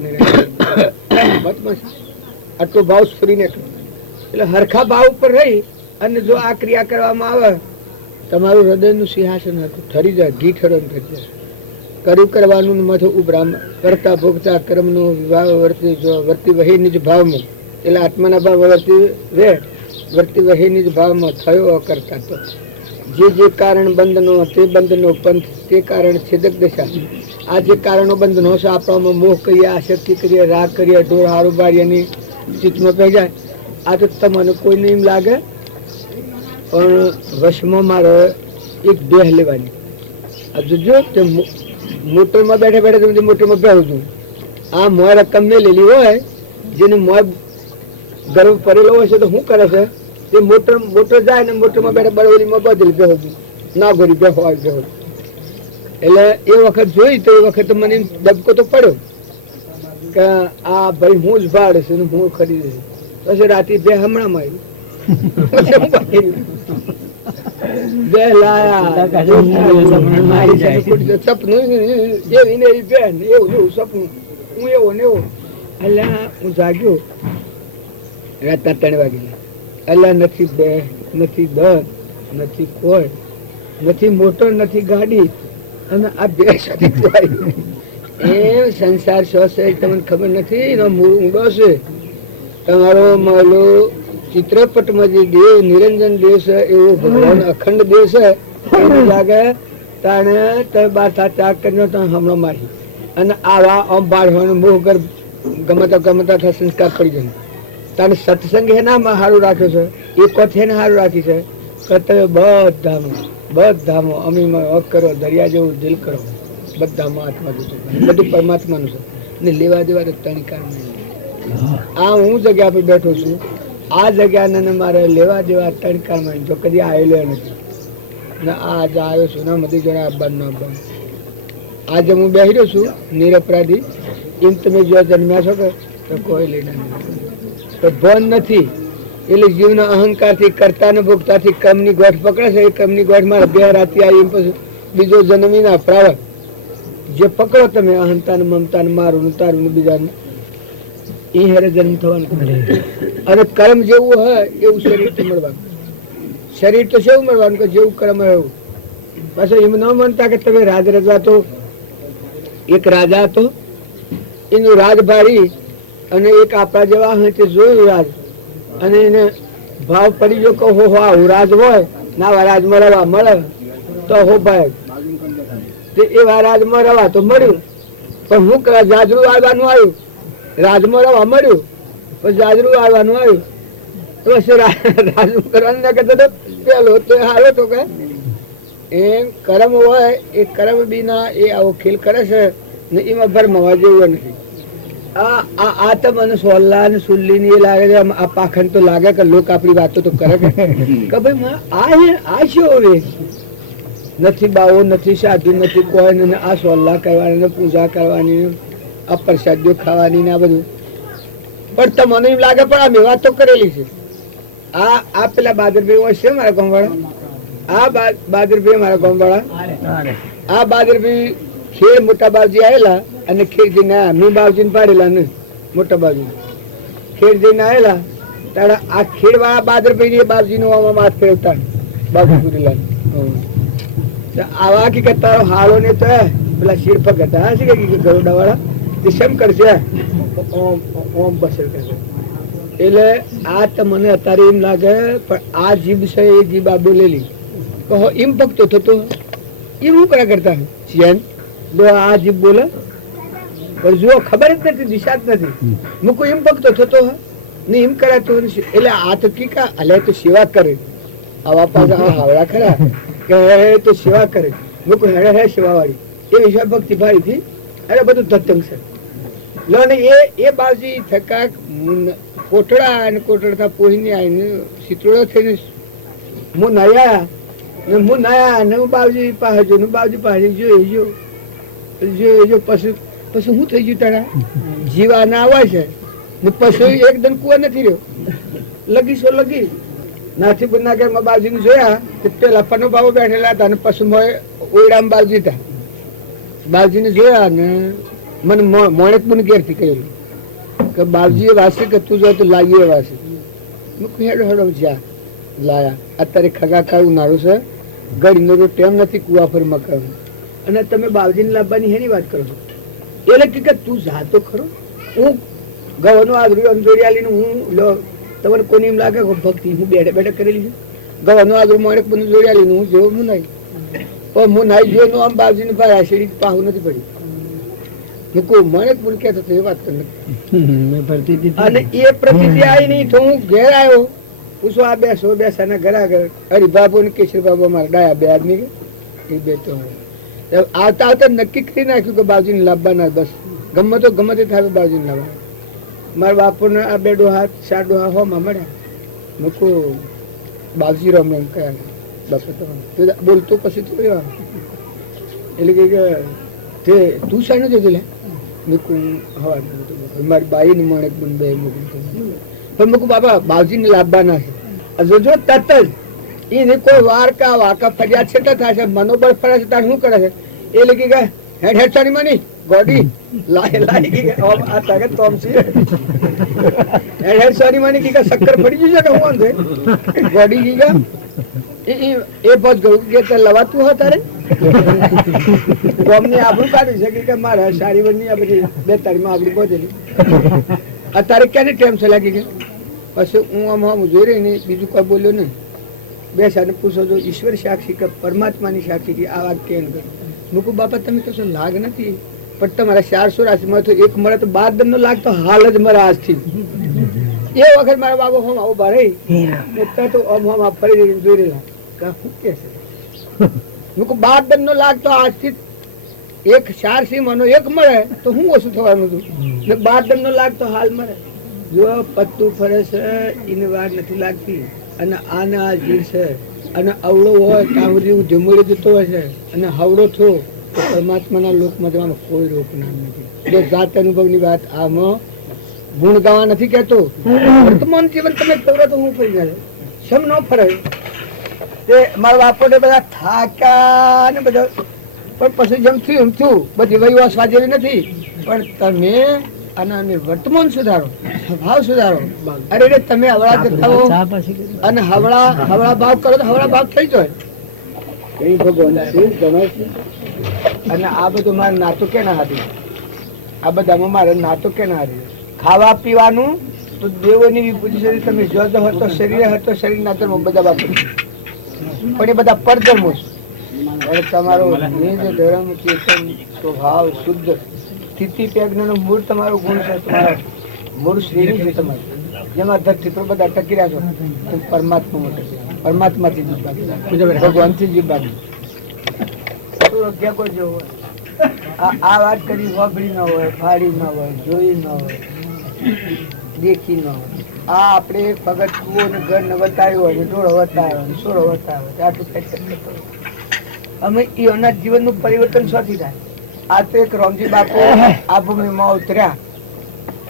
આટલો ભાવ સ્ફુરીને એટલે હરખા ભાવ ઉપર રહી અને જો આ ક્રિયા કરવામાં આવે તમારું હૃદયનું સિંહાસન હતું ઠરી જાય, ઘી ઠરણ થઈ જાય. કર્યું કરવાનું મથ ઉભરામ કરતા ભોગતા કર્મનો વિવાહ વર્તી વહી નિજ ભાવમાં એટલે આત્માના ભાવ વર્તી વહી નિજ ભાવમાં થયો કરતા તો જે કારણ બંધનો તે બંધનો પંથ તે કારણ છેદક દશા. આ જે કારણો બંધનો છે આપણામાં મોહ કરીએ, આસક્તિ કરીએ, રાગ કરીએ, ઢોર હારું બારીની ચિત્તમાં પડી જાય. આ તો તમને કોઈને એમ લાગે પણ વશમાં મારે એક દેહ લેવાની. આ જોજો તે મોટરમાં બેઠા બેઠા મોટરમાં બેહું છું. આ મોય રકમ મેં લેલી હોય જેને મોય ગર્વ પડેલો હોય છે તો શું કરે છે તે મોટર જાય ને મોટરમાં બેઠા બરોબરીમાં બદલી બેહું છું ના ગોરી બેહો આવી બેહો. એટલે એ વખત જોઈ તો એ વખત મને દબકો તો પડ્યો કે આ ભાઈ હું જ ભાડે છે ને હું ખરીદે છે. પછી રાતે બે હમણાં બે લાયા સપનું એવી ને એવી બેન એવું સપનું હું એવો ને એવો. એટલે હું જાગ્યો રાતના 3 વાગે. એટલે નથી બે નથી દર નથી કોઈ નથી મોટર નથી ગાડી અને આ બે સાથે એમ સંસાર શું છે તમને ખબર નથી. એનો મૂળ ઊંડો છે. તમારો માલો ચિત્રપટમાં જે દેવ નિરંજન દેવ છે એવો ભગવાન અખંડ દેવ છે એવું લાગે તાણે તમે 12 ત્યાગ કરીને તમે હમણાં મારી અને આવા આમ બાળવાનું મોહ ગર ગમતા સંસ્કાર પડી જાય. તારે સત્સંગ એનામાં સારું રાખ્યો છે એ કોથ એને સારું રાખી છે કે તમે બધામાં અમીમાં હક કરો, દરિયા જેવું દિલ કરો, બધામાં આત્મા જુટે બધું પરમાત્માનું છે ને લેવા દેવા તણકાર. આ હું જગ્યા પર બેઠો છું આ જગ્યાને મારે લેવા દેવા તણકારમાં જો કદી આવેલો નથી ને આજે આવ્યો છું ના મધી જોડે આવવાનું ના આવવાનું. આજે હું બેસી રહ્યો છું નિરપરાધી એમ તમે જો જન્મ્યા છો કે તો કોઈ લેના નહીં ભોન નથી. એટલે જીવના અહંકારથી કરતા ને ભોગતાથી કર્મની ગોઠ પકડે છે. એ કર્મની ગોઠ મારે 2 રાતે આવી પછી બીજો જન્મી ના પ્રાવત જે પકડો તમે અહંતા ને મમતા ને મારું ને તારું ને બીજાને એ હેરે જન્મ થવાનું. અને કર્મ જેવું હોય એવું શરીર મળવાનું. શરીર તો શું મળવાનું કે જેવું કર્મ એવું. પાછું એમ ન માનતા કે તમે રાજ રજવા તો એક રાજા હતો, એનું રાજ ભારી અને એક આપણા જેવા હોય તે જોયું રાજ, અને એને ભાવ પડી ગયો કે હો આવું રાજ હોય ના રાજમાં રવા મળે તો હો ભાઈ તે એવા રાજમાં રવા તો મળ્યું, પણ હું જાજરું આવવાનું આવ્યું, રાજમાં રવા મળ્યું પણ જાજરું આવવાનું આવ્યું, તો રાજુ કરવાનું ના કરતો પેલો તો હારો તો કે એમ કર્મ હોય એ કર્મ બીના એ આવો ખેલ કરે છે ને એમાં ભરમવા જેવું નથી. આ તો મને સોલ્લા ને સુલ્લી ને એ લાગે છે, આ પાખંડ તો લાગે કે લોક આપણી વાતો તો કરે કે ભાઈ આ શું હવે નથી બાવો નથી સાધુ નથી કોઈ ને આ સોલ્લા કરવાની પૂજા કરવાની આ પ્રસાદીઓ ખાવાની ને આ બધું, પણ તમને એમ લાગે પણ આ મેં વાત તો કરેલી છે. આ પેલા બાદરભાઈ હોય છે મારા ગામ વાળા, આ બાદરભાઈ મારા ગામ વાળા, આ બાદરભાઈ ખેડ મોટા બાવજી આવેલા અને ખેડજી ને મેં બાવજી ને પાડેલા ને મોટા બાવજી ખેડજી ને આવેલા તારા આ ખેડ વાળા બાદરભાઈ ને બાવજી નો હાથ ફેરવતા બાબુપુરીલા આવા કે તારો હાલો ને તો પેલા શીર પર હતા હશે કે ગરોડા વાળા તે શેમ કરશે ઓમ બસર કરશે. એટલે આ તો મને અત્યારે એમ લાગે પણ આ જીભ છે એ જીભ આ બોલેલી કહો એમ પકતો થતો એમ શું કયા કરતા ચેન જો આ જીભ બોલે પણ જો ખબર જ નથી દિશા જ નથી મૂકું એમ પકતો થતો ને એમ કરાતો એટલે આ તો કી કા અલે તો સેવા કરે આવા પાછા હાવડા ખરા કે તો સેવા કરે મૂકું હેડે હે સેવા વાળી એ વિષય ભક્તિ ભારી થી અરે બધું ધતંગ છે લો ને એ બાવજી થકા કોટડા અને કોટડા પોહીને આવીને સિત્રોડો થઈને હું નાયા ને હું નાયા ને હું બાવજી પાસે જો બાવજી પાસે જોઈ પછી શું થઈ ગયું તારા જીવા ના આવે છે ને પછી એકદમ કુવા નથી રહ્યો લગીશો લગી નાથી બના કે બાવજી ને જોયા પેલા પનો બાબો બેઠેલા હતા અને પછી ઓયડામ બાવજી હતા બાવજી ને જોયા ને મને મોણેક મને ઘેરથી કહેલું કે બાવજીએ વાસી કે તું જો તો લાગીએ વાસી હેડો હેડો જ્યાં લાયા અત્યારે ખગા કાળું નારું છે ગળીનો તો ટેમ નથી કુવા પર મકાન અને તમે બાવજીને લાવવાની હેની વાત કરો છો એટલે કે તું જાતો ખરો હું ગવાનું આદરું અંજોડિયાલીનું હું લો તમારે કોને એમ લાગે ભક્તિ હું બેઠે બેઠે કરેલી છે ગવાનું આદરું મોણેક મને જોડિયાલીનું હું જેવું હું નહીં પણ હું નાઈ જોયું આમ બાવજીને ભાઈ આશીડી પાહું નથી પડી મને બોલ કે એ વાત અને એ પ્રતિક્રિયા આવી નહીં તો હું ઘેર આવ્યો પૂછો આ બેસો બેસાના ઘર આગળ હરિબાબુ ને કેશર બાબુ મારા ડાયા બે આદમી એ બે તો આવતા આવતા નક્કી કરી નાખ્યું કે બાવજીને લાવવાના બસ ગમે તો ગમે તે થાય બાવજીને લાવવા. મારા બાપુને આ બે ડોહા ચાર ડોહા હોમાં મળ્યા મૂકું બાવજી રમે એમ કયા બાપુ બોલતો પછી તો એટલે કે તે તું શાનું જતું લે મારી બાઈ ને મળે બે પણ મૂકું બાબા બાવજીને લાવવાના છે જોજો તરત જ એને કોઈ વાર કા વાકા ફરિયાદ છેટા થાય છે મનોબળ ફરે છે તાર શું કરે છે એ લખી ગયા હેડ હેડ સારી માની ગોડી લાઈ આ તાકાત તોમસી હેડ હેડ સારી માની કી શક્કર પડી જશે કે હું છે ગોડી કી ગયા એ બસ ગયું કે લવાતું હતા રે ગોમની આબરૂ કાઢી છે કે મારે સારી બની આ બધી 2 તારીખમાં આબરૂ પહોંચેલી અત્યારે ક્યાંની ટેમ છે લાગી ગઈ પછી હું આમ જોઈ રહી ને બીજું કોઈ બોલ્યો ને બે સાને પૂછો જો ઈશ્વર સાક્ષી કે પરમાત્માની સાક્ષી કે આ વાત કેમ કરી મૂકું બાપા તમે કશો લાગ નથી પણ તમારા 400 રાશિમાં તો એક મળે તો 12 દનનો લાગ તો હાલ જ મારા આજથી એ વખત મારા બાબો હમ આવું ભરાઈ તો આમ ફરી જોઈ રહેલા શું કે છે મૂકું 12 દનનો લાગ તો આજથી એક 4 સીમાનો એક મળે તો હું ઓછું થવાનું હતું ને 12 દનનો લાગ તો હાલ મળે જો પત્તું ફરે છે એને વાર નથી લાગતી અને આને આ જીવ છે અને અવળો હોય ત્યાં સુધી હું જમડી જતો હોય છે અને હવડો થયો તો પરમાત્માના લોકમાં જવાનો કોઈ રોકનાર નથી. જો જાત અનુભવની વાત આમાં ગુણ ગાવા નથી કહેતો વર્તમાન જીવન તમે કરો તો હું ફરી જાય સમ ન ફરે તે મારા બાપોને બધા થાક્યા ને બધા પણ પછી જેમ થયું એમ થયું બધી વહીવાસ વાજેલી નથી પણ તમે અને વર્તમાન સુધારો ભાવ સુધારો. અરે રે તમે હવળા જતા હો અને હવળા ભાવ કરો તો હવળા ભાવ થઈ જાય. કઈ ભગવાન અને આ બધું મારે નાતું કે ના હતી, આ બધામાં મારે નાતું કે ના હતી. ખાવા પીવાનું તો દેવોની વિભૂતિ શરીર તમે જો હતો શરીર હતો શરીર ના ધર્મો બધા બાકી, પણ એ બધા પરધર્મો છે. અને તમારો નિજ ધર્મ ચેતન સ્વભાવ શુદ્ધ સ્થિતિ પ્રજ્ઞાનું મૂળ તમારું ગુણ છે, તમારા મૂળ શ્રેણી છે તમારી, જેમાં ધરતી પર બધા ટકી રહ્યા છો. પરમાત્મા પરમાત્માથી ભગવાનથી જીવવાનું કોઈ જેવું હોય. આ વાત કરી વાપરી ના હોય, ફાડી ના હોય, જોઈ ના હોય, દેખી ના હોય. આ આપણે ભગત કુવો ને ઘર ને વતાવ્યો હોય, ઢોળો વતાવ્યો હોય, સોળો વતાવ્યો હોય, આટલું કઈ અમે એના જીવનનું પરિવર્તન શોધી થાય. આ તો એક રોમજી બાપુ આ ભૂમિમાં ઉતર્યા.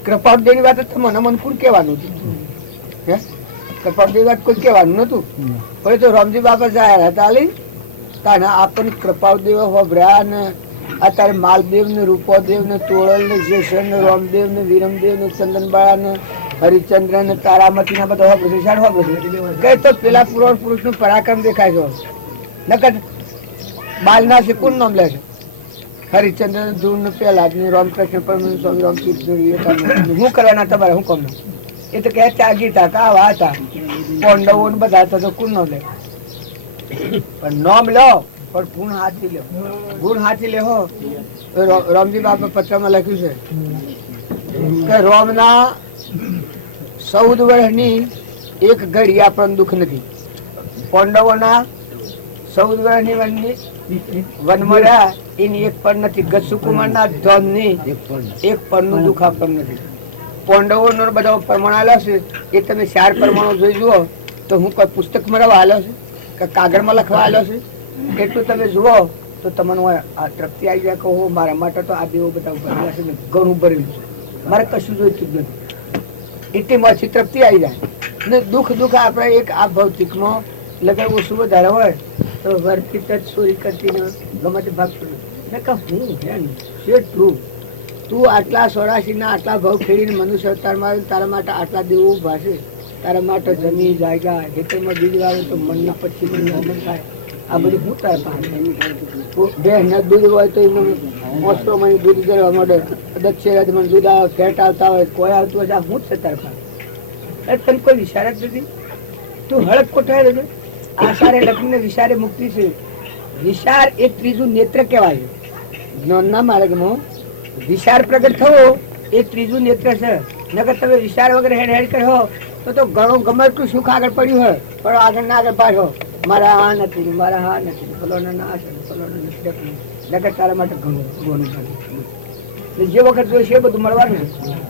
કૃપાળદેવની વાત મને મનકુર કહેવાનું હતું, કૃપાળદેવ વાત કોઈ કહેવાનું નતું, પણ તો રોમજી બાપા જાય હતા તાને આપણને કૃપાળદેવ હોભર્યા ને અત્યારે માલદેવ ને રૂપોદેવ ને તોળલ ને જેસર ને રોમદેવ ને વિરમદેવ ને ચંદનબાળા ને હરિચંદ્ર ને તારામતી ના બધા કઈ તો પેલા પુરુષ નું પરાક્રમ દેખાય છે. નકર બાલના છે કોણ નામ લે છે? હરિચંદ્ર ધૂળ ને પેલા રામકૃષ્ણ પરમ સ્વામી રામકૃષ્ણ શું કરવાના તમારે શું કામ? એ તો કે ત્યાગી હતા, કાવા હતા, પાંડવો ને બધા હતા, તો કોણ નામ લે? પણ નામ લો પણ ગુણ હાથી લે, ગુણ હાથી લેહો. રામજી બાપા પત્રમાં લખ્યું છે કે રોમના 14 વર્ષની એક ઘડી આપણને દુઃખ નથી, પાંડવોના 14 વર્ષની વનમાં રહ્યા એની એક પણ નથી, ગસુકુમારના ધનની એક પણનું દુઃખ આપણને નથી. પાંડવોનો બધા પ્રમાણ આલ્યો છે એ તમે 4 પ્રમાણો જોઈ જુઓ તો હું કોઈ પુસ્તક મળવા આલ્યો છે કે કાગળમાં લખવા આલ્યો છે એટલું તમે જુઓ તો તમને આ તૃપ્તિ આવી જાય કે હો મારા માટે તો આ દેવો બધા ભરેલા છે, ઘણું ભરેલું છે, મારે કશું જોઈતું જ નથી. એટલી મોટી તૃપ્તિ આવી જાય ને. દુઃખ આપણે એક આ ભૌતિકમાં લગાવવું શું વધારે હોય તો વર્તી તજ ચોરી કરતી ગમે તે ભાગ છોડી ને કે હું એટલું તું આટલા 84 ના આટલા ભાવ ખેડીને મનુષ્ય અવતારમાં આવ્યો, તારા માટે આટલા દેવો ઉભા છે, તારા માટે જમીન જાયગા ખેતરમાં બીજ વાવે તો મનના પછી મન થાય. આ બધું શું થાય? ભેંસના દૂધ હોય તો એમને મોસરો મહિને દૂધ કરવા મળે, દક્ષિણ દૂધ આવે, ફેટ આવતા હોય, કોઈ આવતું હોય, આ શું છે તારા પાસે? તને કોઈ વિચાર જ નથી. તું હળક કોઠાય રહ્યો. આશારે લક્ષ્મીને વિચારે મુક્તિ છે. વિચાર એ ત્રીજું નેત્ર કહેવાય. જ્ઞાનના માર્ગમાં વિચાર પ્રગટ થવો એ ત્રીજું નેત્ર છે. નકર તમે વિચાર વગર હેડ કર્યો તો ઘણું ગમે એટલું સુખ આગળ પડ્યું હોય પણ આગળ ના આગળ પાછો મારા આ નથી, મારા હા નથી, ફલોના ના છે, ફલોના નથી, નકર તારા માટે ઘણું જે વખત જોઈશે એ બધું મળવાનું છે.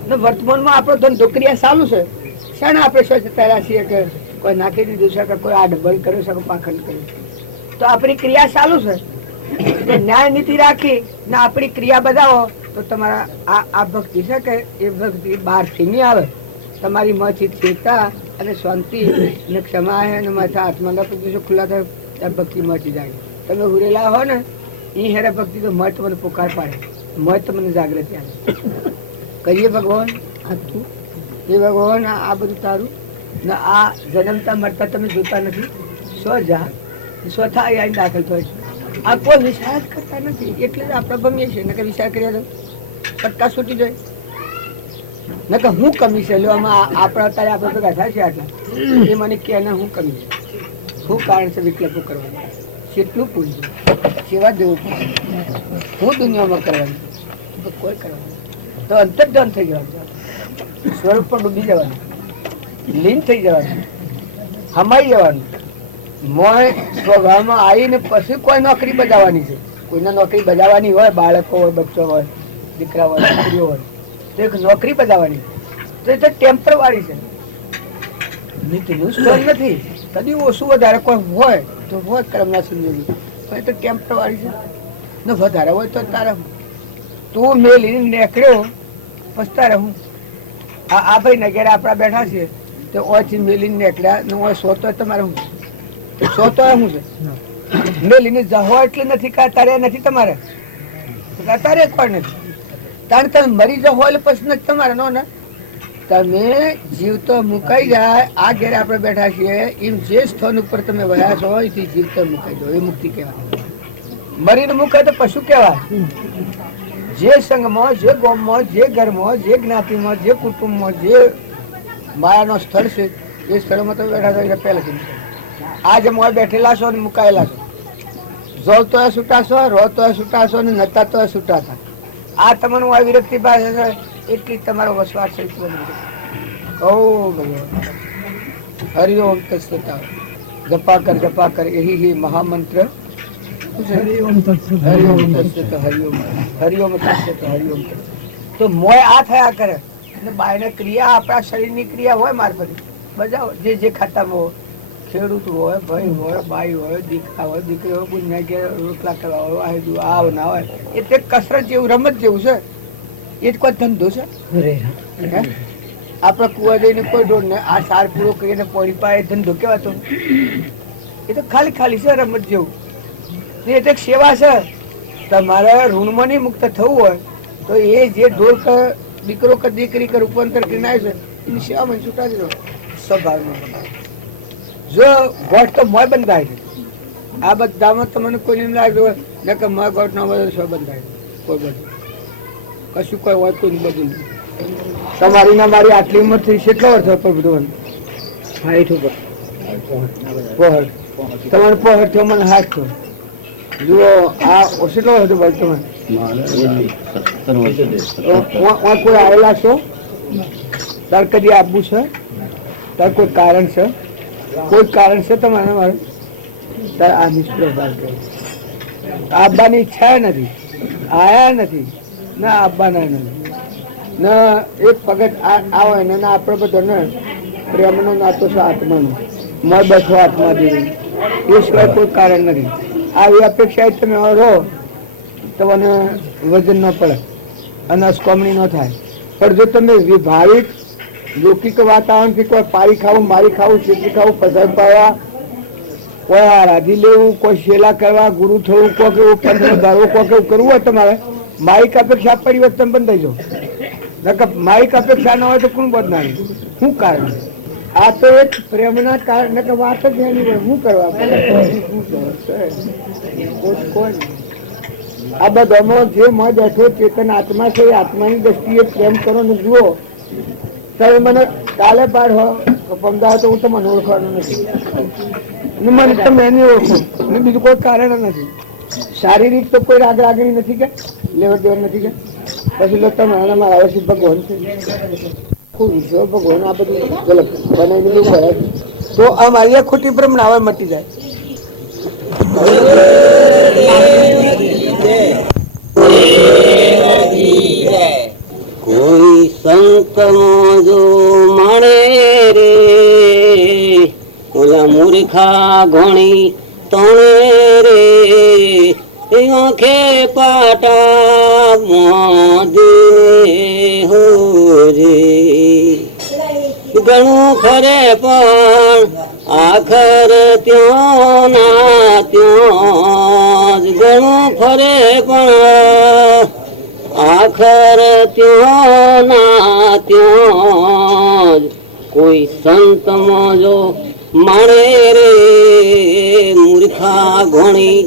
ને વર્તમાનમાં આપણો ધન ધોકરિયા ચાલુ છે. શાના આપણે સ્વચ્છતા છીએ કે કોઈ નાખી દીધું છે કે કોઈ આ ડબલ કર્યું છે કે પાખંડ કર્યું, તો આપણી ક્રિયા ચાલુ છે. ન્યાય નીતિ રાખી ને આપણી ક્રિયા બતાવો તો તમારા આ ભક્તિ છે કે એ ભક્તિ બહારથી નહીં આવે. તમારી મથી ચેતા અને શાંતિ ને ક્ષમા અને માથા આત્માના પ્રદેશો ખુલ્લા થાય ત્યાં ભક્તિ મથી જાય. તમે ઉરેલા હો ને એ હેરે ભક્તિ તો મત મને પુકાર પાડે, મત મને જાગૃતિ આવે. કહીએ ભગવાન આખું એ ભગવાન આ બધું તારું ને આ જન્મતા મરતા તમે જોતા નથી. જા સ્વથા અહીં દાખલ થાય છે. આ કોઈ વિચાર જ કરતા નથી એટલે જ આપણે ગમીએ છીએ. નકર વિચાર કર્યા તો પટકા છૂટી જાય. નકર હું કમી છે આમાં આપણે અત્યારે આપણે ભેગા થાય છે આટલા એ મને કે હું કમી છે, શું કારણ છે વિકલ્પો કરવાનું, કેટલું પૂછવું, સેવા દેવું પડે, હું દુનિયામાં કરવાનું કોઈ કરવાનું તો અંતર્ધ્યાન થઈ જવાનું, સ્વરૂપ પણ ડૂબી જવાનું, લીન થઈ જવાનું, હમાઈ જવાનું. મોય સ્વભાવમાં આવીને પછી કોઈ નોકરી બજાવવાની છે. કોઈને નોકરી બજાવવાની હોય, બાળકો હોય, બચ્ચો હોય, દીકરા હોય, દીકરીઓ હોય તો એક નોકરી બજાવવાની તો એ તો ટેમ્પર વાળી છે, નીતિનું સ્થળ નથી. કદી ઓછું વધારે કોઈ હોય તો હોય કર્મના સંજોગી, પણ એ તો ટેમ્પર વાળી છે ને. વધારે હોય તો તારે તું મેલીને નીકળ્યો પછી તારે હું આ ભાઈ ને ઘેરે આપણા બેઠા છીએ તો ઓથી મેલીને નીકળ્યા ને ઓય સોતો તમારે હું સોતો શું છે? મેલીને જહો એટલે નથી કે તારે નથી તમારે, તારે કોઈ નથી. તારે તમે મરી જાઓ એટલે પછી નથી તમારે નો ને. તમે જીવતો મુકાઈ જાય આ ઘેરે આપણે બેઠા છીએ એમ જે સ્થાન ઉપર તમે વયા છો એથી જીવતો મુકાઈ જાઓ એ મુક્તિ કહેવાય. મરીને મુકાય તો પશુ કહેવાય. જે સંઘમાં, જે ગામમાં, જે ઘરમાં, જે જ્ઞાતિમાં, જે કુટુંબમાં, જે માયાનો સ્થળ છે એ સ્થળમાં તમે બેઠા છો એટલે પહેલાથી આજે મોય બેઠેલા છો અને મુકાયેલા છો. જો તો એ છૂટા છો, રો તો એ છૂટા છો, ને નતા તો એ છૂટા હતા. આ તમારું આ વિરક્તિ પાસે છે એટલી તમારો વસવાટ છે. હરિઓમ તત્સત જપા કર यही ही महामंत्र हरिओम तत्सत हरिओम तत्सत हरिओम हरिओम तत्सत हरिओम तत्सत. તો મોય આ થયા કરે અને બાયને ક્રિયા આપણા શરીરની ક્રિયા હોય મારફતે બજાવો. જે જે ખાતામાં હોય, ખેડૂત હોય, ભાઈ હોય, બાઈ હોય, દીકરા હોય, દીકરી હોય, બુનિયા કે રોટલા કરવા હોય, આયદું આવ ના હોય, એ તે કસરત જેવું, રમત જેવું છે. એ જ કોઈ ધંધો છે? આપણે કુવા જઈને કોઈ ઢોર ને આ સાર પૂરો કરીને પોણી પાય ધંધો કેવાતો? એ તો ખાલી ખાલી છે, રમત જેવું. એ તો એક સેવા છે. તમારે ઋણમાં નહીં મુક્ત થવું હોય તો એ જે ઢોર કે દીકરો કે દીકરી કે રૂપાંતર કરીને આવે છે એની સેવામાં છૂટા જ રહો. સ્વભાવનો જો ગોઠ તો મોય બંધાય છે. આ બધામાં તમને કોઈ એમ લાગે ને કે મોય ગોઠ નો બધો સ્વ બંધાય કોઈ બધું કશું કોઈ હોય કોઈ બધું. તમારી ના મારી આટલી ઉંમર થઈ કેટલો વર્ષ હતો બધું? 60 ઉપર પહોળ. તમારે પહોળ થયો, મને 60 થયો. જુઓ આ કેટલો હતો ભાઈ તમે કોઈ આવેલા છો? તાર કદી આપવું છે? તાર કોઈ કારણ છે? કોઈ કારણ છે તમારે મારે તાર આ નિષ્પ્રભાર કરે આપવાની ઈચ્છા નથી, આયા નથી ના આપવાના નથી ના એક પગત આવે ને આપણે બધો ને પ્રેમનો નાતો છે આત્માનો મળ બેઠો આત્મા જેવી એ સિવાય કોઈ કારણ નથી. આવી અપેક્ષા તમે રહો તમને વજન ન પડે અને અસ્કોમણી ન થાય. પણ જો તમે વિભાવિક લૌકિક વાતાવરણથી કોઈ પારી ખાવું, મારી ખાવું, ચેતી ખાવું, પધાર પાવા, કોઈ રાધી લેવું, કોઈ શેલા કરવા, ગુરુ થવું, કોઈ કેવું પંથ ધારવું, કોઈ કેવું કરવું હોય તમારે માઇક અપેક્ષા પરિવર્તન બંધાઈ જાઓ. માઇક અપેક્ષા ન હોય તો કોણ બદનારી? શું કારણ? આ તો એક પ્રેમના કારણ વાત જ એની હોય. શું કરવા આ બધામાં જે મન બેઠો ચેતન આત્મા છે એ આત્માની દ્રષ્ટિએ પ્રેમ કરો ને જુઓ. તમે મને કાલે પાડ હો પમદા તો હું તમને ઓળખવાનું નથી, મને તમે એની ઓળખો ને બીજું કોઈ કારણ નથી. શારીરિક તો કોઈ રાગ રાગણી નથી કે લેવડ દેવડ નથી કે પછી લો તમે મારા આવશ્યક ભગવાન છે વિશ્વ ભગવાન આ બધું ગલત બનાવી દીધું તો આ મારી ખોટી ભ્રમણા હવે મટી જાય. કોઈ સંત જો માણે રે ઓલા મૂર્ખા ઘણી તણે રે આંખે પાટા મોદી હો રે ઘણું ખરે પણ આખર ત્યો ના ત્યો ઘણું ખરે પણ આખર ત્યો ના ત્યો કોઈ સંત મોજો માણે રે મૂર્ખા ઘણી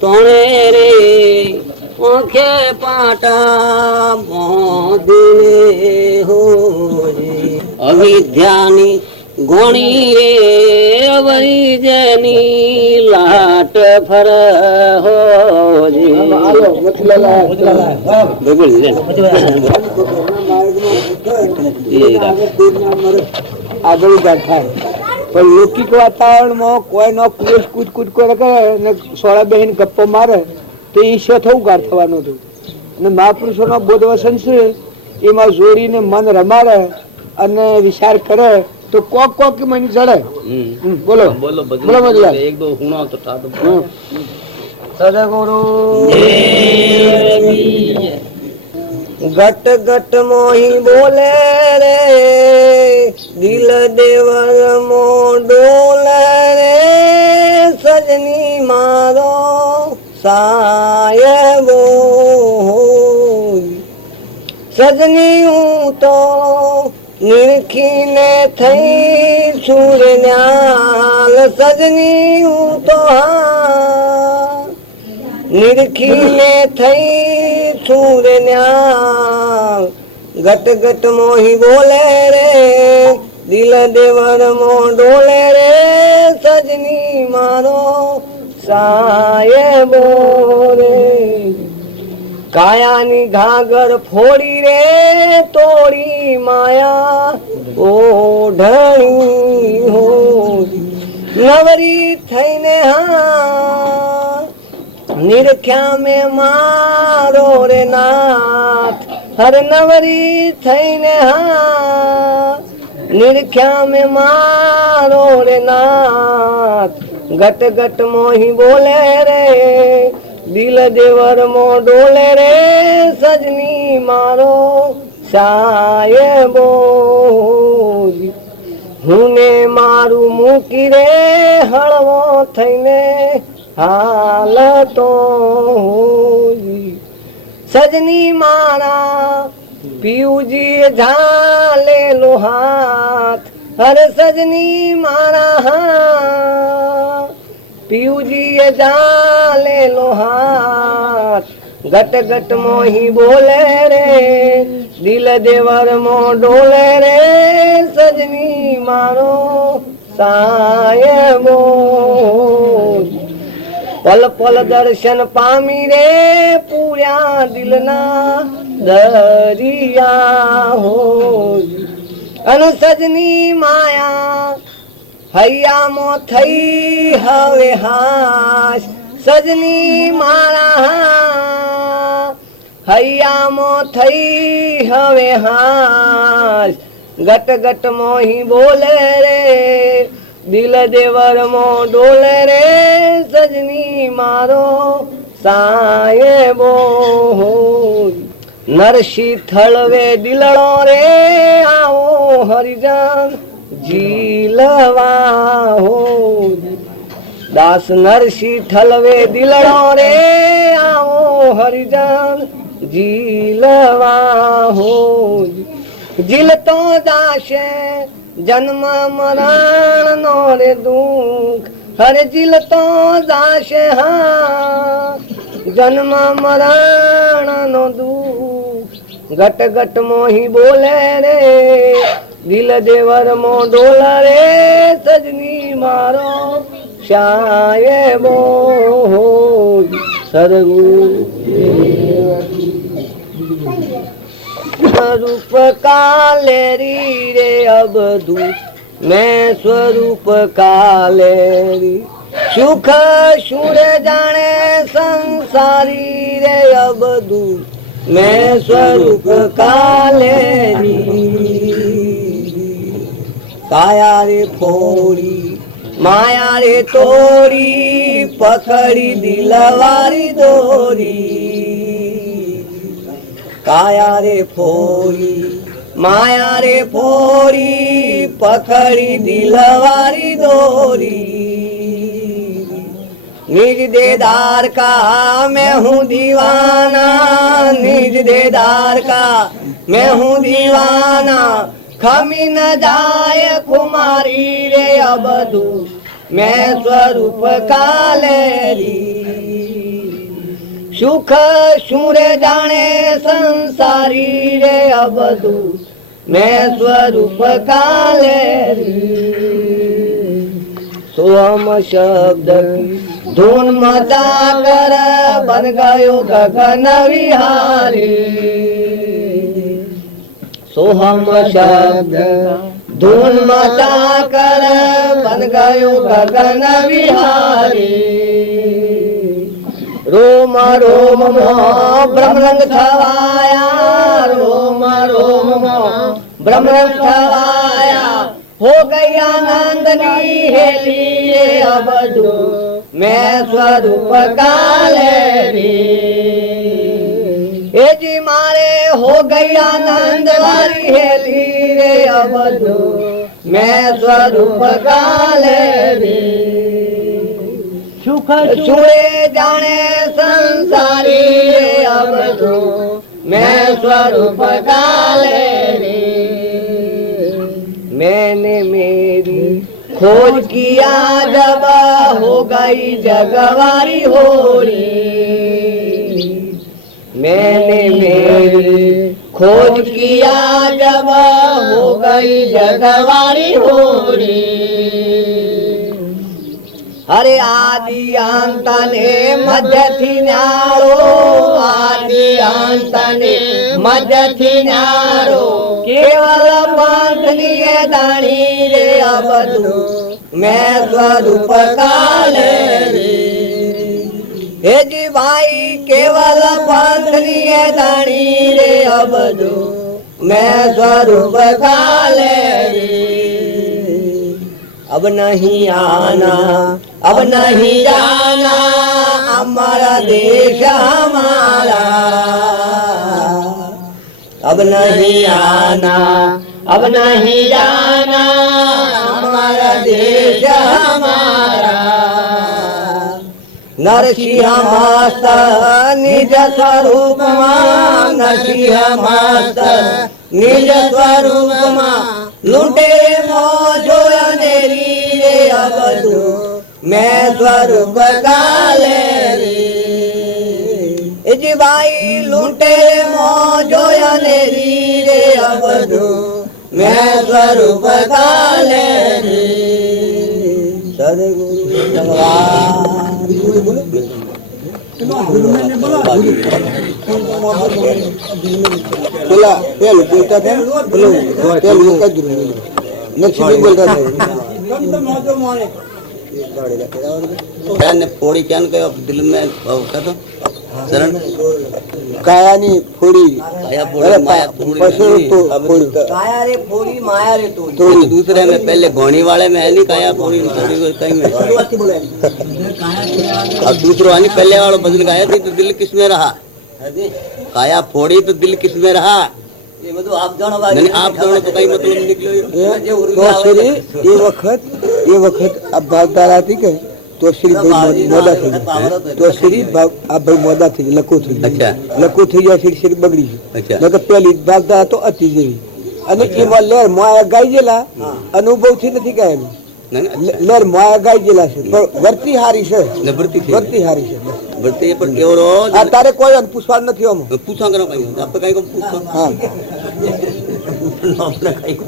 તણે રે આંખે પાટા મોદી હો રે અવિદ્યાની ઘોણી રે અવરી જેની લાટ ફર હો રે આગળ થાય પણ લૌકિક વાતાવરણમાં કોઈ નો કુશ કૂદ કરે ને સોળા બહેન ગપ્પો મારે તો ઈશ્વર થવું ગાર થવાનું હતું. અને મહાપુરુષો નો બોધ વસન છે એમાં જોડીને મન રમાડે અને વિચાર કરે તો કોક મને ચડે. બોલો બોલો બોલો એક દો હુણો તો સદગુરુ ઘટ ઘટ મોહી બોલે રે દિલ દેવર મો ડોલે રે સજની મારો સાયબો સજની હું તો નિરખીને થઈ સૂર્યન્યાલ સજની હું તો હા નિરખીને થઈ સૂર્યન્યાલ ગટ ગટ મોહી બોલે રે દિલ દેવર મો ડોલે રે સજની મારો સાહેબો રે કાયાની ઘાગર ફોડી રે તોડી માયા ઓઢણી હો નવરી થઈને હા નિરખ્યા મેં મારો રે નાથ હર નવરી થઈને હા નિરખ્યા મેં મારો રે નાથ ગટ ગટ મોહી બોલે રે દિલ દેવર મો ડોલે રે સજની મારો સાહેબો હું ને મારું મૂકી રે હળવો થઈને હાલતો સજની મારા પિયુજી ઝાલેલો હાથ હરે સજની મારા હા પિયુજી ઝાલેલો હાથ ગટ ગટ મોહી બોલે રે દિલ દેવર મો ડોલે રે સજની મારો સાહેબો પલ પલ દર્શન પામી રે પૂર્યા દિલના દરિયા હો અનુ સજની માયા હૈયામાં થઈ હવે હાશ સજની મારા હૈયામાં થઈ હવે હાશ ગટ ગટ મોહી બોલે રે દિલ દેવર મો ડોલે રે સજની મારો સાહેબો નરસિંહ થળવે દિલડો રે આવો હરિજન જીલવા હો દાસ નરસિંહ થળવે દિલડો રે આવો હરિજન જીલવા હો જીલતો દાશે જન્મ મરણ નો રે દુઃખ હરે જીલતો દાશે હા જન્મ મરણ નો દુઃખ ગટ ગટ મોહી બોલે રે દિલ દેવર મો ડોલા રે સજની મારો સાહેબો સરગુરુ स्वरूप कालेरी रे अबधू मैं स्वरूप कालेरी सुख सुर जाने संसारी रे अबधू मैं स्वरूप कालेरी काया रे फोड़ी माया रे तोड़ी पकड़ी दिलवारी दोरी काया रे फोड़ी माया रे फोड़ी पकड़ी दिलवारी दोरी निज देदार का मैं हूँ दीवाना निज देदार का मैं हूँ दीवाना खमी न जाए कुमारी रे अबधू मैं स्वरूप कालेरी सुख सूरे जाने संसारी रे अबधू मैं स्वरूप कालेरी सोहम शब्द धून मचा कर बन गयो गगन विहारी सोहम शब्द धून मचा कर बन गयो गगन विहारी रोम रोम ब्रह्म रंग छवाया रोम रोम ब्रह्म रंग छवाया हो गई आनंदनी हेली अबधू मैं स्वरूप कालेरी ए जी मारे हो गई आनंद वाली हेली रे अबधू मैं स्वरूप कालेरी सुख छुए जाने संसारी रे अबधू मैं स्वरूप कालेरी खोज किया जब हो गई जगवारी होली मैंने मेरी खोज किया जब हो गई जगवारी होली अरे आदि अंत ने मध्य थी न्यारो आदि अंत ने मध्य थी न्यारो केवल बांधनी दाणी रे अबधु मैं स्वरूप काले रे हे जी भाई केवल बांधनी दाणी रे अबधु मैं स्वरूप काले रे अब नहीं आना अब नहीं जाना हमारा देश हमारा अब नहीं आना अब नहीं जाना हमारा देश हमारा नरसिंह मास्तर निज स्वरूप नरसिंह मास्तर निज स्वरूप लूटे मोजो अंधेरी रे अबधु मैं स्वरूप काले रे जी भाई लूटे मोजो अंधेरी रे अबधु मैं स्वरूप काले रे सदगुरु भगवान बोला पहले बोलता था बोलो पहले का गुरु नक्शे भी बोलता था ने फोड़ी क्या कहो दिल में कहो शरण कायानी फोड़ी काया फोड़ी माया पशु तो फोड़ी काया रे फोड़ी माया रे तोड़ी तो दूसरे में पहले घोड़ी वाले में है नहीं काया फोड़ी कहीं में और दूसरों आनी पहले वालों भजन गाया थी तो दिल किस में रहा काया फोड़ी तो दिल किस में रहा ये मतलब आप जानो नहीं आप दोनों तो कहीं मतलब निकलो तो श्री ये वक्त अब भागदारा थी के तो श्री भाई मोदा थी तो श्री अब भाई मोदा थी लको थी अच्छा लको थी या श्री श्री बगड़ी अच्छा नक पहली भागदारा तो अति जेवी અને એમાં લેર મોયા ગાઈ જેલા અનુભવ થી નથી ગાયેલું લેર મોયા ગાઈ જેલા છે પણ વર્તી હારી છે વર્તી હારી છે वर्ती पर केवरो આ તારે કોઈ પૂછવા નથી આમ पूछा करो कहीं आप कहीं को पूछो હા अपने कहीं को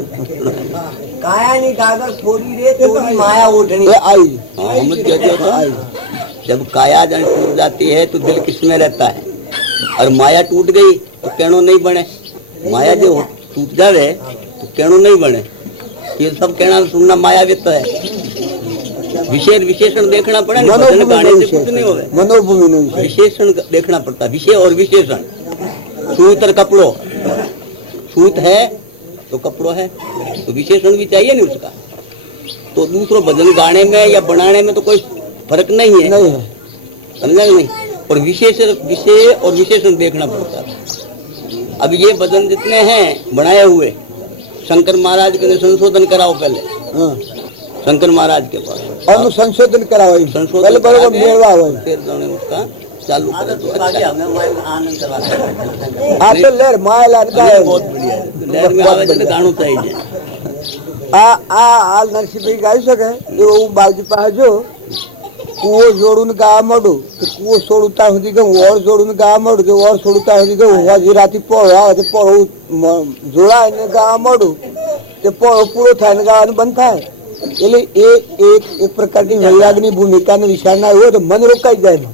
काया नी गागर फोड़ी रे तोड़ी माया ओढ़नी એ આવી हाँ हम कहते हो जब काया जन टूट जाती है तो दिल किसमें रहता है और माया टूट गई तो केणो नहीं बने माया जो टूट जावे तो केणो नहीं बने ये सब कहना सुनना मायावित है विशेष विशेषण देखना पड़े ना भजन गाने से कुछ नहीं होवे मनोभूमि નો વિષય विशेषण देखना पड़ता है विषय और विशेषण सूत और कपड़ो सूत है तो कपड़ो है तो विशेषण भी चाहिए नहीं उसका तो दूसरों भजन गाने में या बनाने में तो कोई फर्क नहीं है નહીં है समझा नहीं और विषय और विशेषण देखना पड़ता है अब ये भजन जितने हैं बनाए हुए शंकर महाराज के संशोधन कराओ पहले હા शंकर महाराज के पास આનું સંશોધન કરાવાય संशोधन પહેલે બરોબર करा के મેળવા હોય फिर उन्होंने उसका चालू करा तो अच्छा आनंद करवा આ તો લેર માયેલા ગાય बहुत बढ़िया है लहर में आवे तो गाणो चाहिए આ હાલ નરસિંહભાઈ ગાઈ શકે એવું બાજુ પાસે જો કુવો જોડું ગાવા મળું તો કુવો છોડું ત્યાં સુધી ગયું ઓળ જોડું ગાવા મળું તો ઓળ છોડું ત્યાં સુધી ગયું હજી રાતે પોળો આવે તો પોળો જોડાય ને ગાવા મળું તે પોળો પૂરો થાય ને ગાવાનું બંધ થાય એટલે એ એક પ્રકારની વૈરાગની ભૂમિકાનો વિચારના એવો તો મન રોકાઈ જાય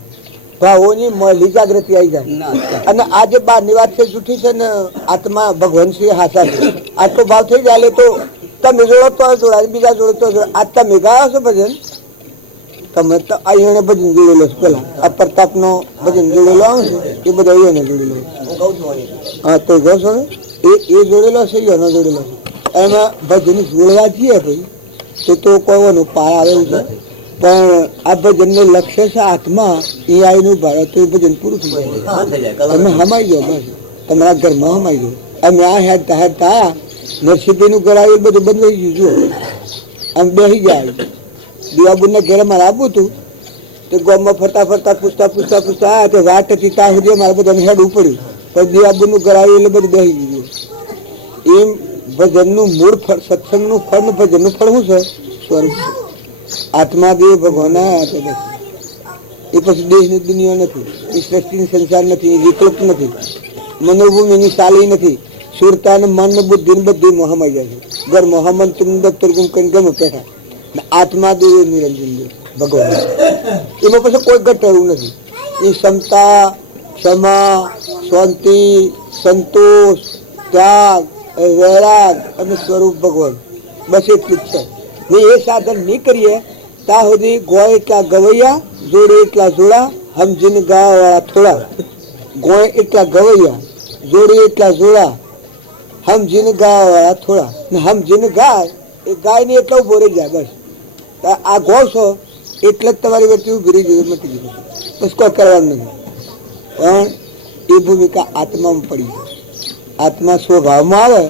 ભાવોની મળી જાગૃતિ આવી જાય ना अच्छा અને આ જે બહારની વાત છે જૂઠી છે ને આત્મા ભગવાન શ્રી હાસા છે આટલો ભાવ થઈ જાય તો તમે જોડો તો જોડાય બીજા જોડો તો જોડાય આ તમે ગાયો છો ભજન તમે તો અહીંયા ભજન જોડેલો છે પેલા આ પ્રતાપનો ભજન જોડેલો આવે છે એ બધા અહીંયા જોડેલો હા તો જો છો એ જોડેલો છે એનો જોડેલો છે એમાં ભજન જોડવા છીએ ભાઈ તો કોઈનું પાર આવેલું છે પણ આ ભજનનું લક્ષ્ય છે આત્મા એ આવીનું ભારત તો એ ભજન પૂરું થઈ જાય તમે હમાઈ જાઓ બસ તમારા ઘરમાં હમાઈ જાઓ અમે આ હેડતા આયા નરસિંહભાઈનું ઘર આવ્યું બધું બંધ થઈ ગયું જો આમ બેસી જાય દીવાબુના ઘરે મારે આપવું હતું તો ગામમાં ફરતા ફરતા પૂછતા આવ્યા તો વાત હતી ત્યાં સુધી મારે બધાને હેડવું પડ્યું પણ દીવાબુનું ઘર આવ્યું એટલે બધું બેસી ગયું એમ ભજનનું મૂળ ફળ સત્સંગનું ફળ ને ભજનનું ફળ શું છે સ્વરૂપ છે. આત્મા દેહ ભગવાન આપે બસ. એ પછી દેશની દુનિયા નથી, એ સૃષ્ટિની સંસાર નથી, એ વિકલ્પ નથી, મનોભૂમિની સાલી નથી. સુરતા ને મન ને બુદ્ધિ ને બધી મોહમાં જાય છે. ઘર મોહમ્મદ તરગુમ કરીને ગમે પેઠા. આત્મા દેવ નિરંજન દેવ ભગવાન, એમાં પછી કોઈ ઘટ એવું નથી. એ ક્ષમતા, ક્ષમા, શાંતિ, સંતોષ, ત્યાગ, વૈરાગ અને સ્વરૂપ ભગવાન, બસ એટલું જ છે. ને એ સાધન નહીં કરીએ ત્યાં સુધી ગોય એટલા ગવૈયા, જોડે એટલા જોડા, સમજીને ગાવા વાળા થોડા. ગોય એટલા ગવૈયા, જોડે એટલા જોડા, સમજીને ગાવા વાળા થોડા. ને સમજીને ગાય એ ગાય ને એટલા ઉભો રહી જાય. બસ આ ગો છો એટલે જ તમારી વચ્ચે ઉભી રહી જાય, મટી ગયું. બસ કોઈ કરવાનું નથી. પણ એ ભૂમિકા આત્મામાં પડી છે. આત્મા સ્વભાવમાં આવે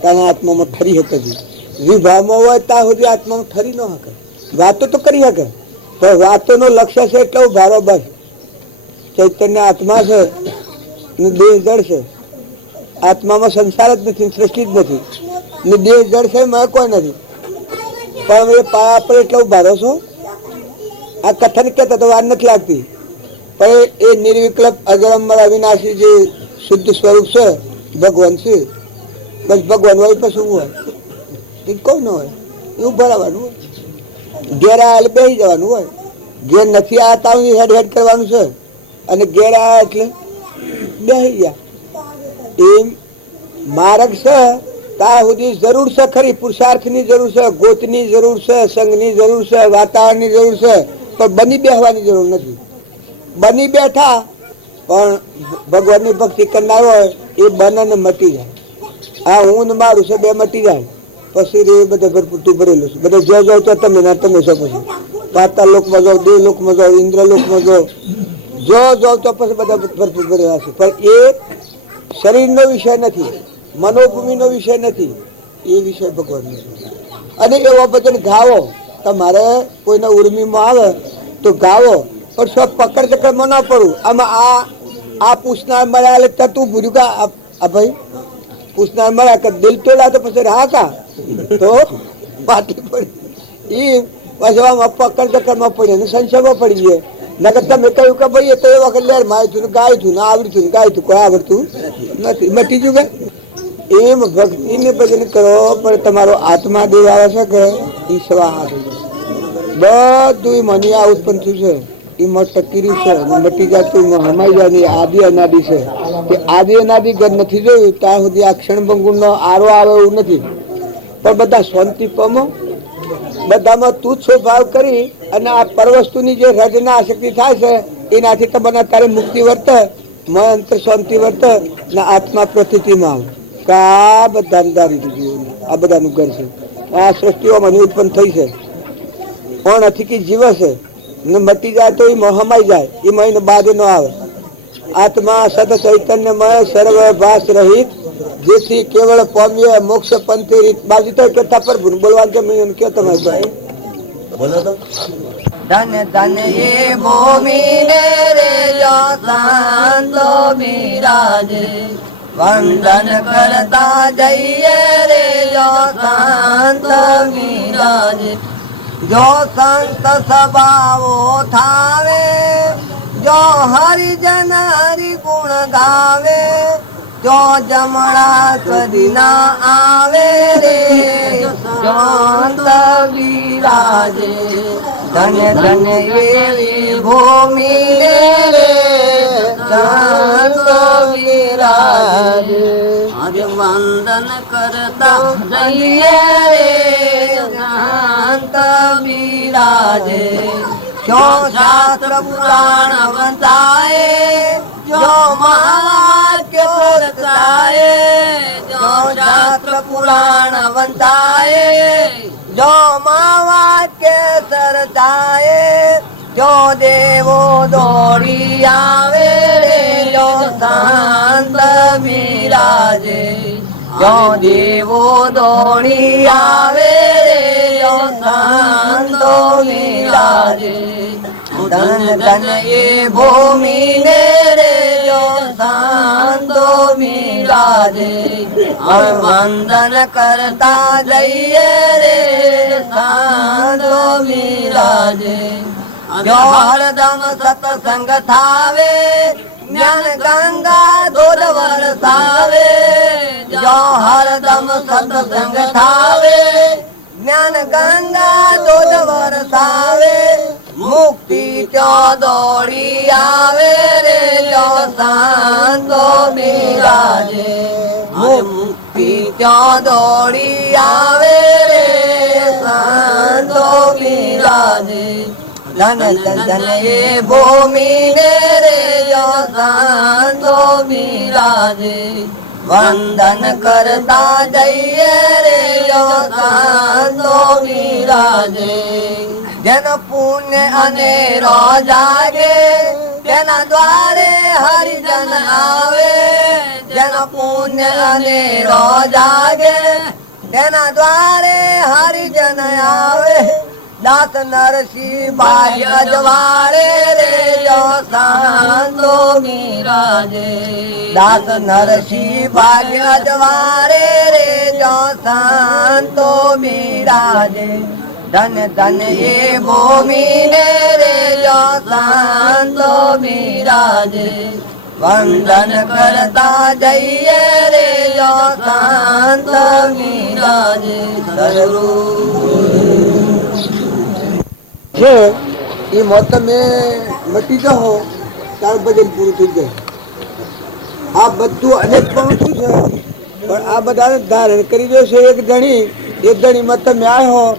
ત્યારે આત્મામાં ઠરી શકે છે. વિભાવમાં હોય ત્યાં સુધી આત્મામાં ઠરી ન શકે. વાતો તો કરી શકે પણ વાતોનો લક્ષ્ય છે એટલે ભારો બસ. ચૈતન્ય આત્મા છે ને દેહ જળ છે. આત્મામાં સંસાર જ નથી, સૃષ્ટિ જ નથી, ને દેહ જળ છે એમાં કોઈ નથી. પણ એ આપણે એટલો ભારો છો. આ કથન કહેતા તો વાર નથી લાગતી, પણ એ નિર્વિકલ્પ અજરંબર અવિનાશી જે શુદ્ધ સ્વરૂપ છે ભગવાન છે. બસ ભગવાન હોય પછી હોય, કોઈ ન હોય એવું ભરાવાનું હોય. ઘેર આવેલ બેસી જવાનું હોય. ઘેર નથી આવતા હેડ હેડ કરવાનું છે, અને ઘેર આવ્યા એટલે બેસી ગયા. એમ માર્ગ છે ત્યાં સુધી જરૂર છે ખરી. પુરુષાર્થની જરૂર છે, ગોતની જરૂર છે, સંઘની જરૂર છે, વાતાવરણની જરૂર છે, પણ બની બેસવાની જરૂર નથી. બની બેઠા પણ ભગવાનની ભક્તિ કરનાર હોય એ બનને મટી જાય. આ હું ને મારું છે બે મટી જાય. પછી રે બધા ભરપૂરતું ભરેલું છે. બધા જો જાવ તો તમે ના તમે છો. પછી પાતાળ લોકમાં જાઓ, દેવ લોકમાં જાઓ, ઇન્દ્ર લોકમાં જાઓ, જો જાવ તો પછી બધા ભરપૂર ભરેલા છે. પણ એ શરીરનો વિષય નથી, મનોભૂમિનો વિષય નથી, એ વિષય ભગવાનનો. અને એવો ભજન ગાવો. તમારે કોઈના ઉર્મીમાં આવે તો ગાવો, પણ સબ પકડ ચકડમાં ન પડવું. આમાં આ પૂછનાર મળ્યા એટલે તું ભૂર્યું કા આ ભાઈ પૂછનાર મળ્યા કે દિલ તોડા તો પછી હા કા તો પાટી પડી. એ પછી આમાં પકડ ચકડમાં પડી અને સંશયમાં પડી ગયે. નકર તમે કહ્યું કે ભાઈ એ તો એ વખત લેર માયું છું ને ગાયું છું ને આવડ્યું ને ગાયું તું કોઈ આવડતું નથી, મટી ગયું કે. એમ ભક્તિને ભજન કરો પણ તમારો આત્મા દેવ આવે છે કે એ સ્વાહા થઈ જાય. બધું મની આ ઉત્પન્ન થયું છે એમાં ટકી રહ્યું છે, મટી જતું હમાઈ જાય. આદિ અનાદિ છે. કે આદિ અનાદિ ઘર નથી જોયું ત્યાં સુધી આ ક્ષણભંગુર નો આરો આવે એવું નથી. પણ બધા શાંતિ પામો, બધામાં તુચ્છ ભાવ કરી અને આ પરવસ્તુની જે રજના આસક્તિ થાય છે એનાથી તમને અત્યારે મુક્તિ વર્તે, મન અંતર શાંતિ વર્તે ને આત્મા પ્રતિમાં આવે. આ બધા દારી દીધું. આ બધાનું ઘર છે. આ સૃષ્ટિઓમાં ઉત્પન્ન થઈ છે. કોણ અતિકી જીવ છે ને મટી જાય તો એ હમાઈ જાય, એમાં એને બાદ ન આવે. આત્મા સત ચૈતન્યમય સર્વ ભાસ રહિત, જેથી કેવળ પામીએ મોક્ષ પંથે રીત. બાજુ તો કથા પર બોલવાનું છે. મેં કયો તમે बोलो तो ધન ધન એ ભૂમિ ને રે જો શાંતો બિરાજે, વંદન કરતા જઈએ રે જો શાંત બિરાજે. જો સંત સભાઓ થાવે, જો હરિજન હરિ ગુણ ગાવે, જો જમણા કદી ના આવે રે શાંત બિરાજે. ધન્ય ધન્ય એવી ભૂમિ રે શાંત બિરાજે. આજે વંદન કરતા જઈએ રે શાંત બિરાજે. જો શાસ્ત્ર પુરાણ વંચાય, જો મહાવાક્ય પ્રગટાય, જો શાસ્ત્ર પુરાણ વંચાય, જો મહાવાક્ય સરચાય, જો દેવો દોડી આવે રે જો શાંત બિરાજે. જો દેવો દોડી આવે રે જો શાંત બિરાજે. ધન ધન એ ભૂમિ ને રે જો શાંત મીરાજે અમે વંદન કરતા જઈએ રે સાધો મીરાજે જો હરદમ સત્સંગ થાવે જ્ઞાન ગંગા દૂધ વરસાવે જો હરદમ સત્સંગ થાવે જ્ઞાન ગંગા દૂધ વરસાવે મુક્તિ ત્યાં દોડી આવે રે જો શાંતો બિરાજે મુક્તિ ત્યાં દોડી આવે રે શાંતો બિરાજે ધન ધન એ ભૂમિ ને રે જો શાંતો બિરાજે વંદન કરતા જઈએ રે જો શાંતો બિરાજે જેનો પુણ્ય અને જાગે તેના દ્વારે હરિજન આવે જેનો પુણ્ય અને જાગે તેના દ્વારે હરિજન આવે દાસ નરસિંહ ભાઈ અજવાળે રે જો શાંતો મીરાજે દાસ નરસિંહ ભાઈ અજવાળે રે જો શાંતો મીરાજે ધન ધન એ ભૂમિ ને રે જો શાંતો મીરાજે વંદન કરતા જઈએ રે જો શાંત મીરાજે છે એ મોત તમે મટી જાઓ તાર ભજન પૂરું થઈ જાય. આ બધું અનેક પણ શું છે પણ આ બધાને ધારણ કરી દો છે એક જણી મત તમે આવ્યો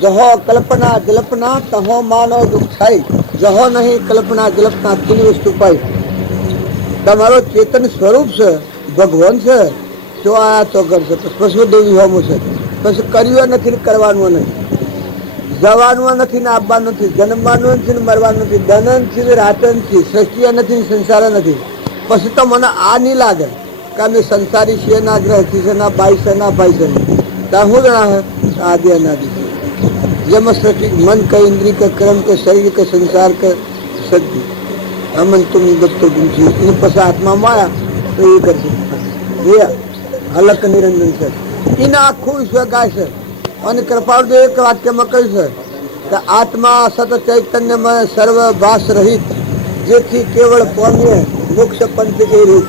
જહો કલ્પના જલ્પના તહો માનો દુઃખ થાય જહો નહીં કલ્પના જલ્પના તેની વસ્તુ પાઈ તમારો ચેતન સ્વરૂપ છે ભગવાન છે તો આ તો કરશે પશુ દેવી હોમું છે પછી કર્યું નથી કરવાનું નહીં જવાનું નથી ને આવવાનું નથી જન્મવાનું નથી ને મરવાનું નથી ધન નથી ને રાત નથી સૃષ્ટિ નથી ને સંસાર નથી પછી તો મને આ નહીં લાગે કે અમે સંસારી છીએ ના ગ્રહથી છે ના બાઈ છે ના ભાઈ છે ત્યાં શું જણા આદિ અનાદિ જેમાં સૃષ્ટિ મન કે ઇન્દ્રિય કે કર્મ કે શરીર કે સંસાર કે સદ્ધિ અમન તુમ દત્તો ગુંજી એને પછી આત્મામાં આવ્યા તો એ કરશે એ હલક નિરંજન છે એને આખું વિશ્વ ગાય છે અને કૃપાળુ એક વાક્યમાં કહ્યું છે કે આત્મા સત ચૈતન્યમાં સર્વ ભાસ રહિત જેથી કેવળ પામીએ મોક્ષ પંથ કે રીત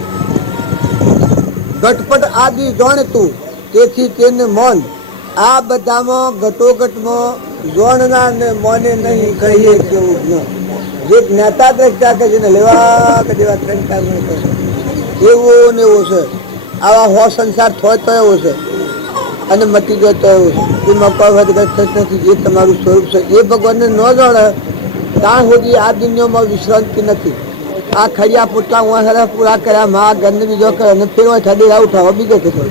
ઘટપટ આદિ જાણતું તેથી તેને મૌન આ બધામાં ઘટોઘટમાં જોણના ને મોને નહીં કહીએ કેવું જ્ઞાન જે જ્ઞાતા દ્રષ્ટા કે જેને લેવા કે જેવા ત્રણ એવો ને એવો છે આવા હો સંસાર થોય તો એવો છે અને મટી ગયો તો એવું છે એમાં કોઈ વધઘટ નથી એ તમારું સ્વરૂપ છે એ ભગવાનને ન જાણે ત્યાં સુધી આ દુનિયામાં વિશ્રાંતિ નથી આ ખડિયા પોટલા હું પૂરા કર્યા મા ગંદ બીજો કરે અને ફેર ઠડી રાવ ઉઠાવો બીજો થતો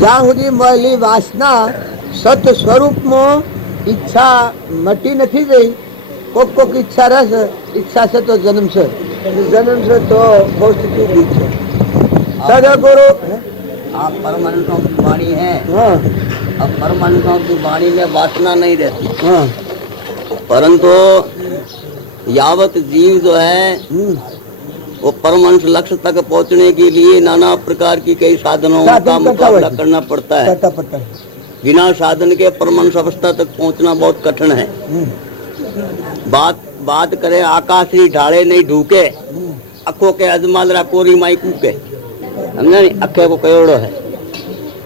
જ્યાં સુધી મળેલી વાસના સત સ્વરૂપમાં ઈચ્છા મટી નથી ગઈ કોક ઈચ્છા રહેશે ઈચ્છા છે તો જન્મ છે તો બહુ સ્થિતિ ગીત છે સદગુરુ आप परमानंदों की वाणी है हाँ अब परमानंदों की वाणी में वासना नहीं रहती हाँ परंतु यावत जीव जो है वो परमानंद लक्ष्य तक पहुंचने के लिए नाना प्रकार की कई साधनों का मुकाबला करना पड़ता है बिना साधन के परमानंद अवस्था तक पहुंचना बहुत कठिन है बात करे आकाशी ढाले नहीं ढूके अखो के अजमालरा कोरी माई कूके हमने अखे को करोड़ो है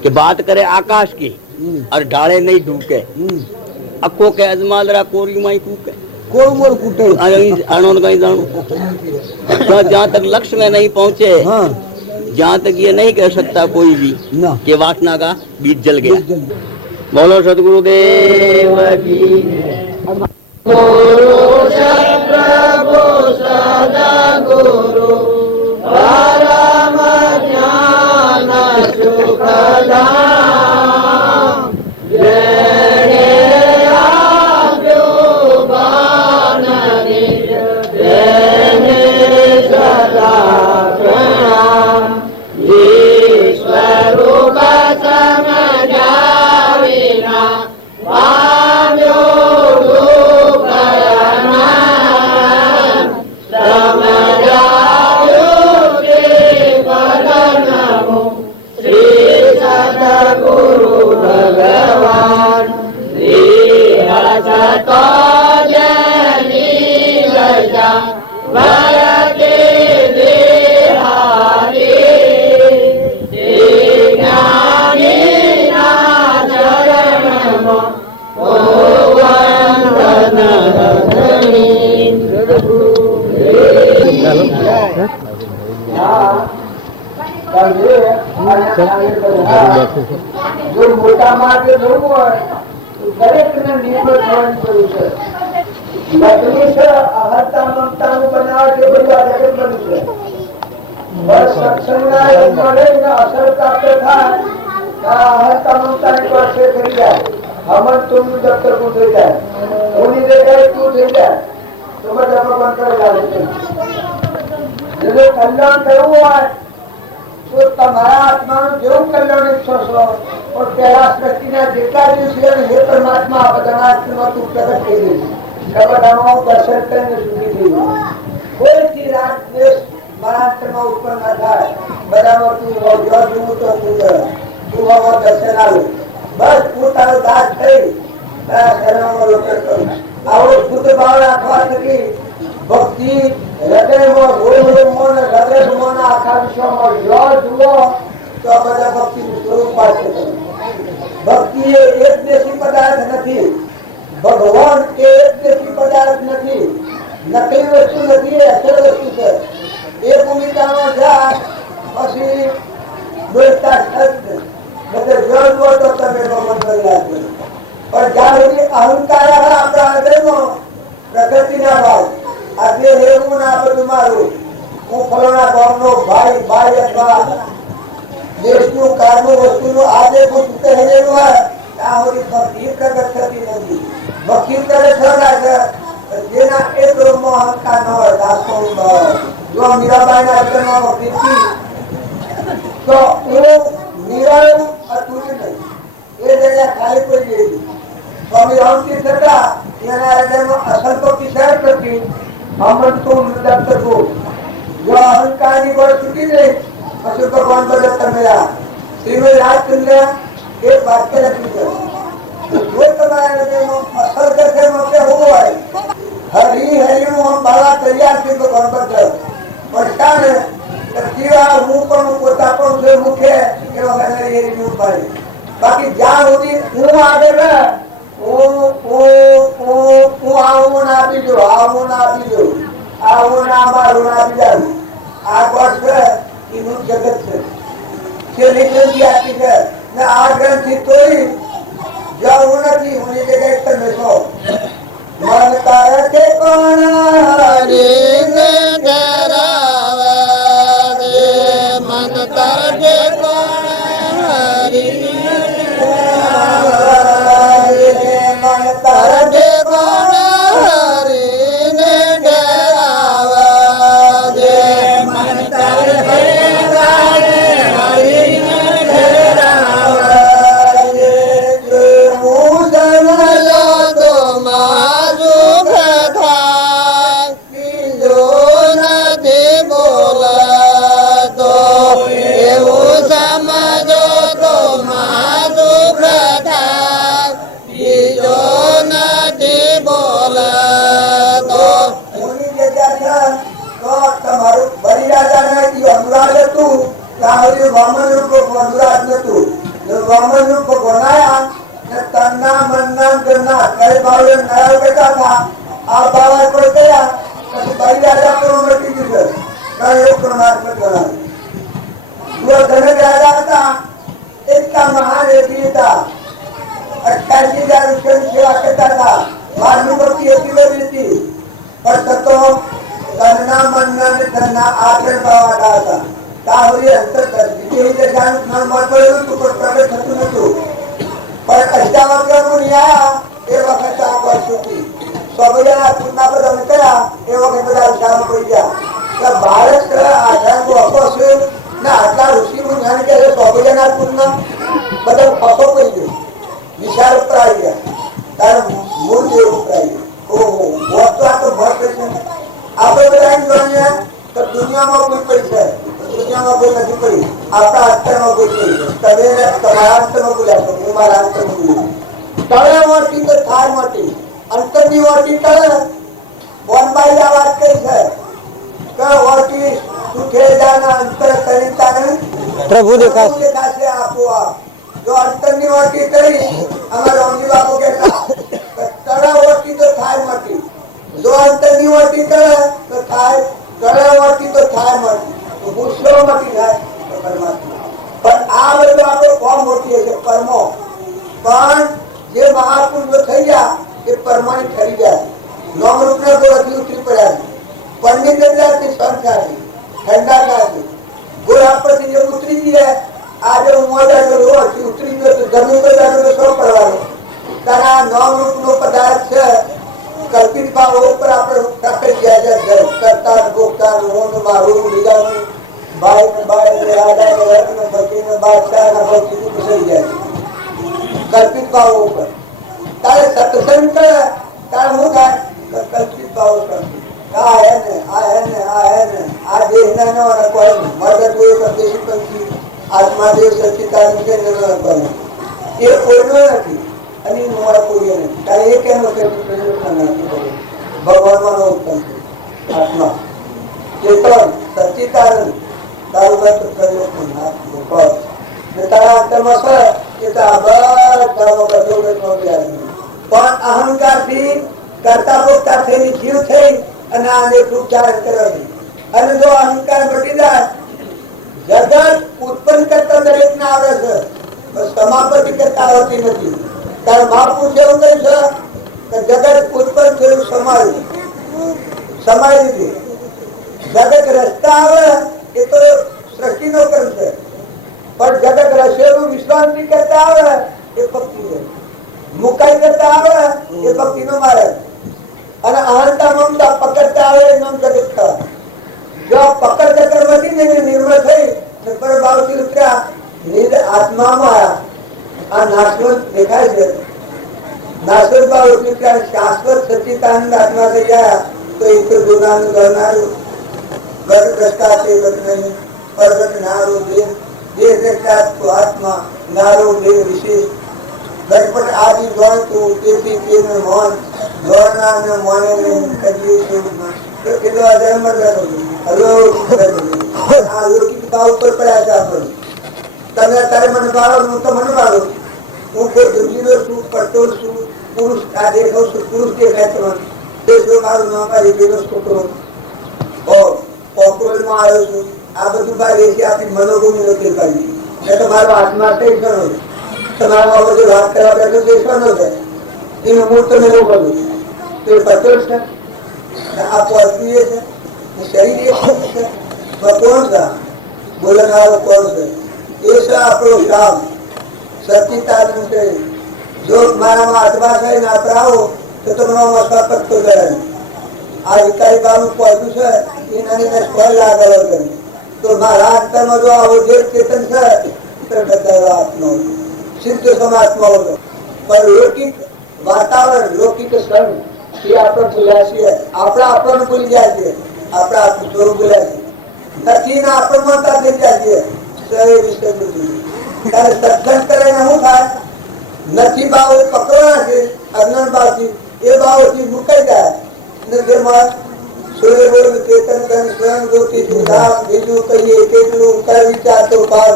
कि बात करे आकाश की और ढाले नहीं ढूके अखो के अजमालरा कोरी माई कूके जहाँ तक लक्ष्य में नहीं पहुँचे जहाँ तक ये नहीं कह सकता कोई भी कि वासना का बीज जल गया बोलो सदगुरुदेव की गुरु प्रभु सदा गुरु परम ज्ञान सुखदाम जय आव्यो बाननि जय सदा प्रणाम ईश्वर रूप समझाविना आव्यो समझायो के ભગવાન તો જની લજા ભરતે દેહારી જ્ઞાનીના ચરણમાં ઓ વંદન રખણી જો મોટા માટે જોવું હોય તો દરેકને નિર્ભર થવાની જરૂર છે. લગ્ન છે અહર્તા મમતાનું બનાવટ એ બધું આ જગત બન્યું છે. બસ સત્સંગના યોગમાં રહીને અસર પ્રાપ્ત થાય આ અહર્તા મમતાની પાસે થઈ જાય. હમણ તુમનું દફતર તું થઈ જાય, ઉની જગ્યાએ તું થઈ જાય તો બધા ભગવાન કરે લાગે છે. જેને કલ્યાણ કરવું હોય તો તમારા આત્માનું જેવું કલ્યાણ ઈચ્છો છો પણ પેલા સૃષ્ટિના જેટલા દિવસ છે હે પરમાત્મા આ બધાના આત્મામાં તું પ્રગટ થઈ ગઈ છે. બધામાં દર્શન કરીને સુખી થઈ ગયું. કોઈથી રાગ દ્વેષ મારા આત્મામાં ઉત્પન્ન ના થાય. બધામાં તું જો જોવું તો તું તું આમાં દર્શન આવે. બસ તું તારો દાસ થઈ તારા શરણમાં લોટન કરું. આવો શુદ્ધ ભાવ રાખવા થકી ભક્તિ હૃદયમાં રોમોને હૃદયમાં આખા વિશ્વમાં જો જુઓ તો આ બધા ભક્તિનું સ્વરૂપ પાસે ભક્તિ એ એક દેશી પદાર્થ નથી. ભગવાન એ એક દેશી પદાર્થ નથી. નકલી વસ્તુ નથી, એ અસલ વસ્તુ છે. એ ભૂમિકામાં જા પછી બોલતા સત્ય બધે જો જુઓ તો તમે ભગવાન કરી રાખજો. પણ જ્યાં સુધી અહંકાર આપણા હૃદયમાં પ્રકૃતિના ભાવ આજે એવું ના બધું મારું હું ફલોના ગામનો ભાઈ ભાઈ અથવા દેશનું કારનું વસ્તુનું આજે હું કહેલું હોય ત્યાં સુધી ભક્તિ પ્રગટ થતી નથી. ભક્તિ પ્રગટ થતા છે જેના એક રોગમાં અહંકાર ન હોય દાસો જો મીરાબાઈના અર્જનમાં ભક્તિ તો હું મીરા અતુરી નહીં એ જગ્યા ખાલી કોઈ ગઈ. સ્વામી રામજી થતા એના હૃદયમાં અસલ ભક્તિ શહેર કરતી હમણાં તું દત્ત તું જો અહંકારની ગોળ છૂટી ગઈ પછી ભગવાન બધા તમે શ્રીમદ રાજચંદ્ર એક વાક્ય લખ્યું છે જો તમારા હૃદયમાં અસલ કરશે મોકે હોય હરી હરિનું આમ બાળા તૈયાર છે ભગવાન બધા પણ શાને જીવા હું પણ પોતા પણ છે મુખે એવા હરી પાડી. બાકી જ્યાં સુધી હું આગળ રહે હું આવું ના આપી દઉં આવું ના આપી દઉં આવું ના મારું ના આપી જાઉં આ કોર્સ છે એનું જગત છે લીધેલી આપી છે ને આ ગ્રંથથી તોડી જવું નથી હું એ જગ્યાએ તમે છો મન તારે કે કોણ હરીને ડરાવે મન તારે કે કોણ હરીને તારે કોણ હરીને ડરાવે મન તારે હરીને ડરાવે હું સમજો તો મારું કથા જો નથી બોલતો એવું સમજો તો મારું કથા જો નથી બોલતો. તમારું બલિરાજા અનુરાગ હતું ત્યાં વામન રૂપ અનુરાગ નતું વામન રૂપ બનાયા ને તન્ના મનના ગણના કઈ ભાવે નયા બેઠા હતા આ ભાવ કોઈ ગયા પછી બલિરાજા પણ મટી ગયું કઈ એક પરમાત્મા ગણાય. જો ધનક રાજા હતા એટલા મહાન એથી હતા 88,000 રૂપિયાની સેવા કરતા હતા. મારની ભક્તિ એટલી બધી હતી પણ થતો તનના મનના ને ધનના આચરણ પાવાના હતા. ત્યાં સુધી અંતર બીજી જગ્યાનું જ્ઞાન મળતું હતું પણ પ્રગટ થતું નતું. પણ 58 ન્યાય એ વખત આ વર્ષ હતી સ્વભાવના પૂર્ણા બધા નીકળ્યા એ વખત બધા ઉઠાવવા પડી ગયા. ભારત આઠાંગો અપો છે ને આટલા ઋષિનું જ્ઞાન કે સ્વભાવના પૂર્ણ બધા અપો પડી ગયું વિશાળ ઉપર આવી ગયા તારે મૂળ જેવું ઉપર આવી ગયું. ઓહો મોત તો આ તો મોત છે. આપણે બધા એમ જાણીએ તો દુનિયામાં કોઈ પડી છે દુનિયામાં કોઈ નથી પડી આપણા અંતરમાં કોઈ પડી તમે તમારા અંતરમાં કોઈ તમારા અંતરનું તળે મોટી તો થાય મોટી, અંતરની મોટી તળે બોનબાઈ આ વાત કરી છે કે મોટી સુખે જાના અંતર તરીતાને પ્રભુ દેખાશે આપોઆપ. જો અંતરની મોટી કરી અમારા રોમજી બાપુ કહેતા તળે મોટી તો થાય મોટી, જો અંતરની મોટી કરે તો થાય તળે મોટી તો થાય મોટી, તો ગુસ્સો મોટી થાય તો પરમાત્મા. પણ આ બધું આપણો કોમ મોટી હશે કર્મો, પણ જે મહાપુરુષો થઈ ગયા એ પરમાણી ઠરી ગયા. નોમરૂપના ગોળથી ઉતરી પડ્યા છે, પંડિત એટલાથી સંખ્યાથી ઠંડાકાથી ગોળા પરથી જે ઉતરી ગયા. આજે હું મોજા રોડથી ઉતરી ગયો તો જમીન પર જાણો તો શું કરવાનો? તારા નોમરૂપનો પદાર્થ છે કલ્પિત ભાવ ઉપર આપણે ટકી ગયા છે. કરતા ભોગતા હું મારું લીલાનું ભાઈ ને ભાઈ ને આદા ને વર્ગ ને ભક્તિ ને બાદશાહ ને ભક્તિ ઘુસાઈ જાય કલ્પિત ભાવો ઉપર. તારે સત્સંગ કરે તારે શું થાય? કલ્પિત ભાવો કરતી આ હે ને આ હે ને આ હે ને આ દેહ ના ન કોઈ મર્દ કોઈ પરદેશી પંછી આત્મા દેવ સચિતાનંદ છે ન કોઈ એ કોઈનો નથી અને મોર કોઈ નથી. તારે એ કેનો કે ભગવાન નો ઉત્તમ આત્મા ચેતન સચિતાનંદ તારું ગત કર્યો પણ તારા અંતરમાં છે કે પણ અહંકાર થી કરતા પોતા થઈને જીવ થઈ અને આને ઉપચાર કર્યો છે. અને જો અહંકાર ઘટી જાય જગત ઉત્પન્ન કરતા દરેક ને આવે છે, સમાપતિ કરતા આવતી નથી. તારે મહાપુરુષ એવું કહે છે કે જગત ઉત્પન્ન થયું સમાય લીધી. જગત રસ્તા આવે એ તો સૃષ્ટિ નો કર્મ છે, પણ જગત રસેલું વિશ્રાંતિ કરતા આવે એ ભક્તિ છે. મુકાઈ કરતા આવે એ ભક્તિ નો માર્ગ. અને અહંતા મમતા પકડતા આવે એ નામ જગત થવા. જો પકડ ચક્કર વધી ને નિર્મળ થઈ પર ભાવથી ઉતર્યા નિજ આત્મામાં આ નાશવંત દેખાય છે. નાશવંત ભાવ ઉતર્યા શાશ્વત સચિતાનંદ આત્મા થઈ ગયા તો એ તો ગુનાનું કરનારું ગટ દ્રષ્ટા છે ગટ નહીં પરગટ નારો દેહ દેહ દ્રષ્ટા તો આત્મા નારો દેહ વિશેષ ગટપટ આદિ ગણતું તેથી તેને મોન ગણના મોને કરીએ તો કેટલો આધાર મળતો હલો આ લૌકિક ભાવ ઉપર પડ્યા છે આપણને. તમે અત્યારે મને બાળો હું તો મને બાળો હું કોઈ દુર્જીનો છું પડતો છું પુરુષ આ દેખાવ છું પુરુષ દેખાય તમારું દેશો મારું નામ રીતિનો છોકરો કોકરોલમાં આવ્યો છું. આ બધું બાર એથી આપણી મનોભૂમિ નથી કરી એ તો મારો આત્મા થઈ ગયો તમારા બધું વાત કરવા બેઠો દેશવાનો છે એનું મૂળ તમે એવું કરું તો એ પતો છે આ પહોંચીએ છે શરીર છે કોણ છે બોલનારો કોણ છે એ છે આપણો કામ સચિતાનંદ છે. જો મારામાં આત્મા છે ને આપણે આવો તો તમને મસ્તા પત્તો જાય. આ વિકારી બાબુ પહોંચ્યું છે એના સ્કોલ લાગેલો છે તો મારા અંતરમાં જો આવો જે ચેતન છે તો બતાવ્યો આત્મા સિદ્ધ સમાત્મા હતો. પણ લૌકિક વાતાવરણ લૌકિક ક્ષણ એ આપણે ભૂલ્યા છીએ. આપણને ભૂલી જાય છે, આપણે આપણું સ્વરૂપ ભૂલ્યા છીએ નથી ને આપણે મળતા થઈ જાય છે. વિષય બધું ત્યારે સત્સંગ કરે શું થાય? નથી ભાવ પકડવાના છે અજ્ઞાન ભાવથી એ ભાવથી મુકાઈ જાય. ચેતન સ્વયં જ્યોતિ બીજું કહીએ કેટલું કઈ વિચારતો ભાવ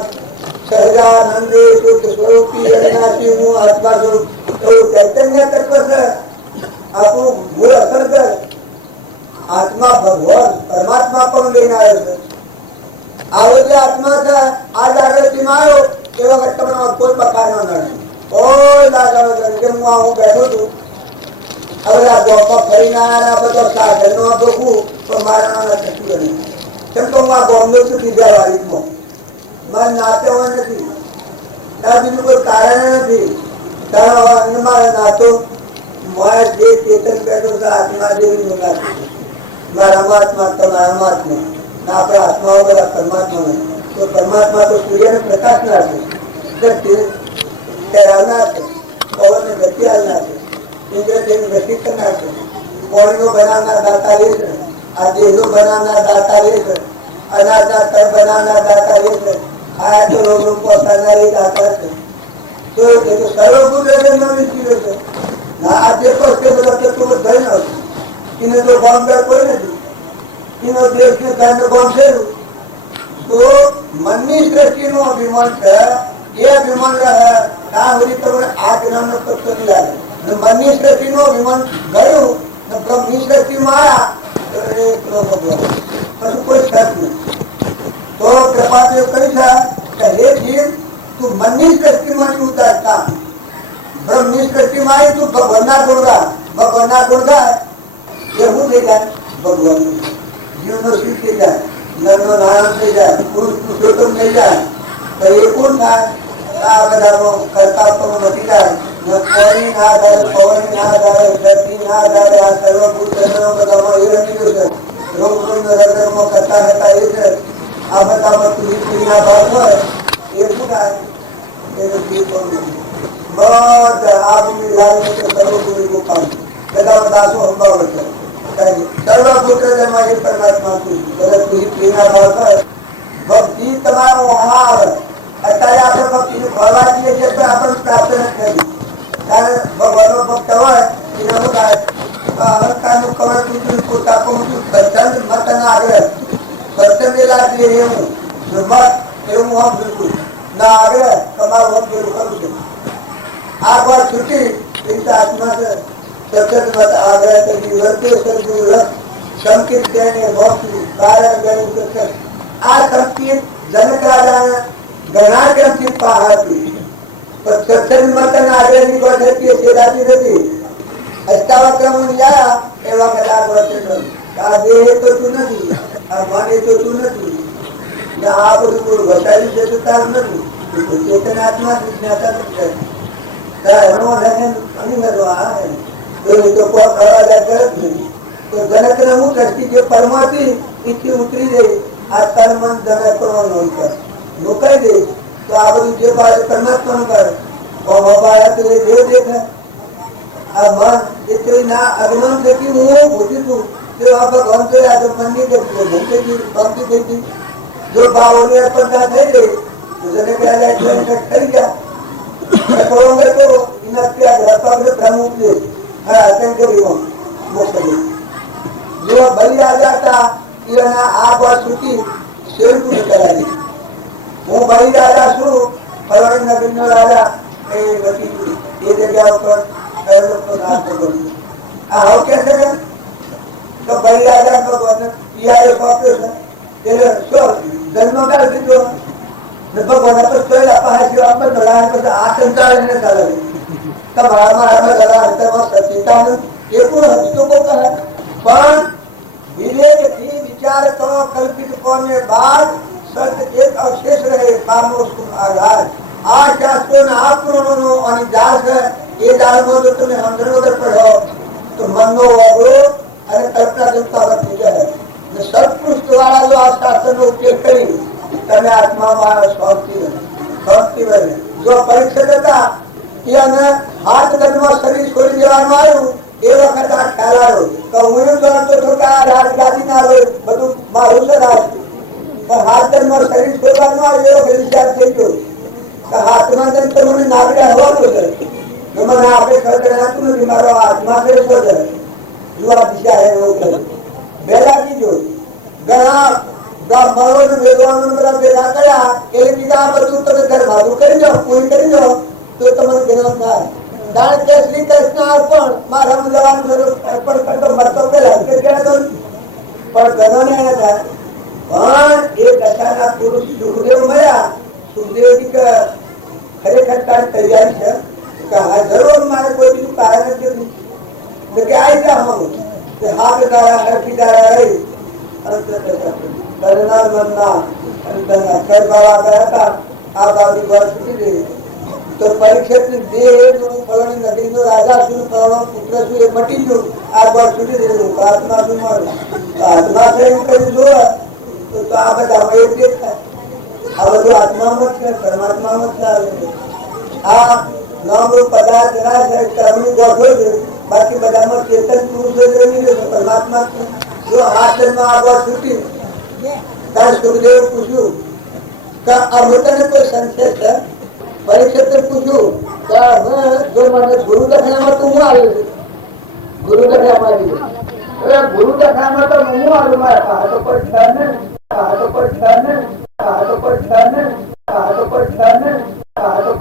સહજાનંદે શુદ્ધ સ્વરૂપી અવિનાશી હું આત્મા સ્વરૂપ એવું ચૈતન્ય તત્વ છે. આપણું મૂળ અસર છે આત્મા ભગવાન પરમાત્મા પણ લઈને આવ્યો છે. આવો જે આત્મા છે આ જાગૃતિમાં આવ્યો એ વખત તમને કોઈ પ્રકાર ન નડે કોઈ લાગવાનો જેમ હું બેઠો છું. હવે આ ગોપમાં ફરીને આવ્યા બધો સાધનો દોખું તો મારા થતું નથી. કેમ કે હું આ બોમ્બે છું બીજા વારીમાં મારે નાચવા નથી ત્યાં બીજું કોઈ કારણ નથી. મારે નાચો મારે જે ચેતન બેઠો છે આત્મા જેવી મુલાકાત મારા આત્મા તમારા આત્મા આપણે આત્માઓ બધા પરમાત્મા નથી. તો પરમાત્મા તો સૂર્યને પ્રકાશ ના છે તહેરાવનાર છે પવનને ગતિ આવનાર છે ઇન્દ્રદેવ ગતિ કરનાર છે કોણીનો બનાવનાર દાતા એ છે આ દેહનો બનાવનાર દાતા એ છે અનાજના તળ બનાવનાર દાતા એ છે આ તો રોગ પહોંચાડનાર એ દાતા છે. તો તો એ તો સર્વભૂત જન્મ વિશે છે ના આ જે પક્ષે બધા તત્વો થઈ ન એને તો બોમ્બે કોઈ નથી એનો દેશને કારણે બોમ્બ થયું તો મનની સૃષ્ટિનું અભિમાન છે એ અભિમાન રહે ત્યાં સુધી તમને આ જ્ઞાનનો તત્વ નહીં લાગે મનની સૃષ્ટિનું અભિમાન ગયું ને બ્રહ્મની સૃષ્ટિમાં આવ્યા તો એ પછી કોઈ શક નહીં તો કૃપાદેવ કહી છે કે હે જીવ તું મનની સૃષ્ટિમાંથી ઉતારતા બ્રહ્મની સૃષ્ટિમાં આવી તું ભગવાનના ગુણ ગાય એ શું થઈ જાય ભગવાન જીવનો શિવ થઈ જાય નરનો નારાયણ થઈ જાય પુરુષ પુરુષોત્તમ થઈ જાય તો એ કોણ થાય આ બધાનો કરતાપણો મટી જાય પાણી ના આધારે પવન ના આધારે ધરતી ના આધારે આ સર્વભૂત બધામાં એ રમી ગયું છે રોગ રોગમાં કરતા હતા એ છે આ બધામાં તુલસીના ભાગ હોય એ શું થાય એનું જીવ પણ બધા આપની લાગણી છે સર્વભૂત ગોપાલ બધા દાસો સંભાવે છે સર્વપુત્ર જેમાં એ પરમાત્મા છું તુલસીના ભાગ હોય ભક્તિ તમારો આવે અત્યારે આપણે ભક્તિનું ફળવા જઈએ છીએ તો આપણને પ્રાપ્ત નથી કારણ ભગવાનનો ભક્ત હોય એને શું થાય અહંકારનું કવર તૂટ્યું પોતા પહોંચ્યું સત્સંગ મત ના આગળ સત્સંગ લાગે એવું મત એવું હમ બિલકુલ ના આગળ તમારું હમ જેવું કરું છું આ વાત છૂટી એ આત્મા છે સત્સંગ મત આગળ કરી વર્તે સદગુરુ રસ સંકિત તેને મોક્ષી કારણ ગણું આ સંકિત જનક રાજાને ઘણા ગ્રંથિત હતી પણ સત્સંગ મત આગળની વાત હતી સેરાતી નથી અષ્ટાવક્રમ યા એવા કદાચ વર્ષે આ દેહ તો તું નથી આ મને તો તું નથી આ બધું વસાવી છે તો તાર નથી ચેતનાત્મા જ્ઞાતા જનક હું દ્રષ્ટિ જે પરમાથી ઈથી ઉતરી જઈ આ તન મન જનક કરવાનું મુકાઈ દે તો આ બધું જે બાળક પરમાત્માનું કરે તો એ દેવ દેખાય આ મન એટલી ના અભિમાન થકી હું પૂછું છું તો આ ભગવાન તો આ મનની ભક્તિ થઈ હતી જો ભાવોની અર્પણતા થઈ ગઈ તો જને થઈ ગયા जो बलिराजा था आ बात छूटी सेवकू कराई हूँ बलिराजा छू फलवाड़ी नगरी नो राजा ये जगह पर आओ कैसे तो बलिराजा को जन्म का भगवान तो कोई आप आ संचालन चाले तब सचेता ये हकीकों को कहा पर विवेक थी विचार तो कल्पित होने बाद सत्य एक अवशेष रहे आधार आ शास्त्रों ने आपनो और दास ये दास में जो तुम्हें हमदर पढ़ो तो मनो वागो अरे कल्पना जनता वक्त है सत्पुरुष द्वारा जो आ शास्त्र नो उपयोग करी तने आत्मा में शांति बने जो परीक्षा देता એને હાથ ગજમાં શરીર છોડી દેવાનું આવ્યું એ વખત આ ખ્યાલ આવ્યો તો હું એમ જાણતો હતો કે આ રાજગાદી ના આવે બધું મારું છે રાજ પણ હાથ ગજમાં શરીર છોડવાનું આવ્યું એવો વિચાર થઈ ગયો કે હાથમાં જઈને તો મને નાગડે હવાનું છે મને આપણે ખબર નાખતું નથી મારો હાથમાં છે શું છે યુવા દિશા એવું કહ્યું પહેલા બીજો ઘણા બ્રાહ્મણો વેદવાનો બધા ભેગા કર્યા એટલે બીજા બધું તમે ઘર બાજુ કરી દો પૂરી કરી દો तो तुम्हारे जन्म થાય કારણ કે શ્રી કૃષ્ણ અર્પણ માં રમ જવાનું સ્વરૂપ અર્પણ કરતો મરતો પેલા પણ ગણોને એને થાય પણ એ દશાના પુરુષ સુખદેવ મળ્યા સુખદેવજી કે ખરેખર તારી તૈયારી છે કે હા જરૂર મારે કોઈ બીજું કારણ જ નથી તો કે આવી જા હું કે હાથ તારા હરખી તારા રહી કરનાર મનના અંતરના કઈ બાવા ગયા હતા આ બાબી ઘર છૂટી ગઈ तो परीक्षित देह फलानी नगरी नो राजा सुन फलानो पुत्र सु ए मटी गयो आ बात छूटी गई आत्मा सु मर आत्मा से कई जो तो आ बता मैं एक देखा अब जो आत्मा मत है परमात्मा मत है आ नाम रूप पदार्थ जरा है कर्मनी गोठ हो बाकी बदा में चेतन पुरुष से नहीं है परमात्मा जो हाथ में आ बात छूटी दास सुखदेव पूछू का अमृत ने कोई संशय है परीक्षित ने पूछू જો મને ગુરુ દક્ષિણામાં તું હું આવ્યું છે ગુરુ દક્ષિણામાં ગુરુ દક્ષિણામાં તો હું આવ્યું મારા હાથો પર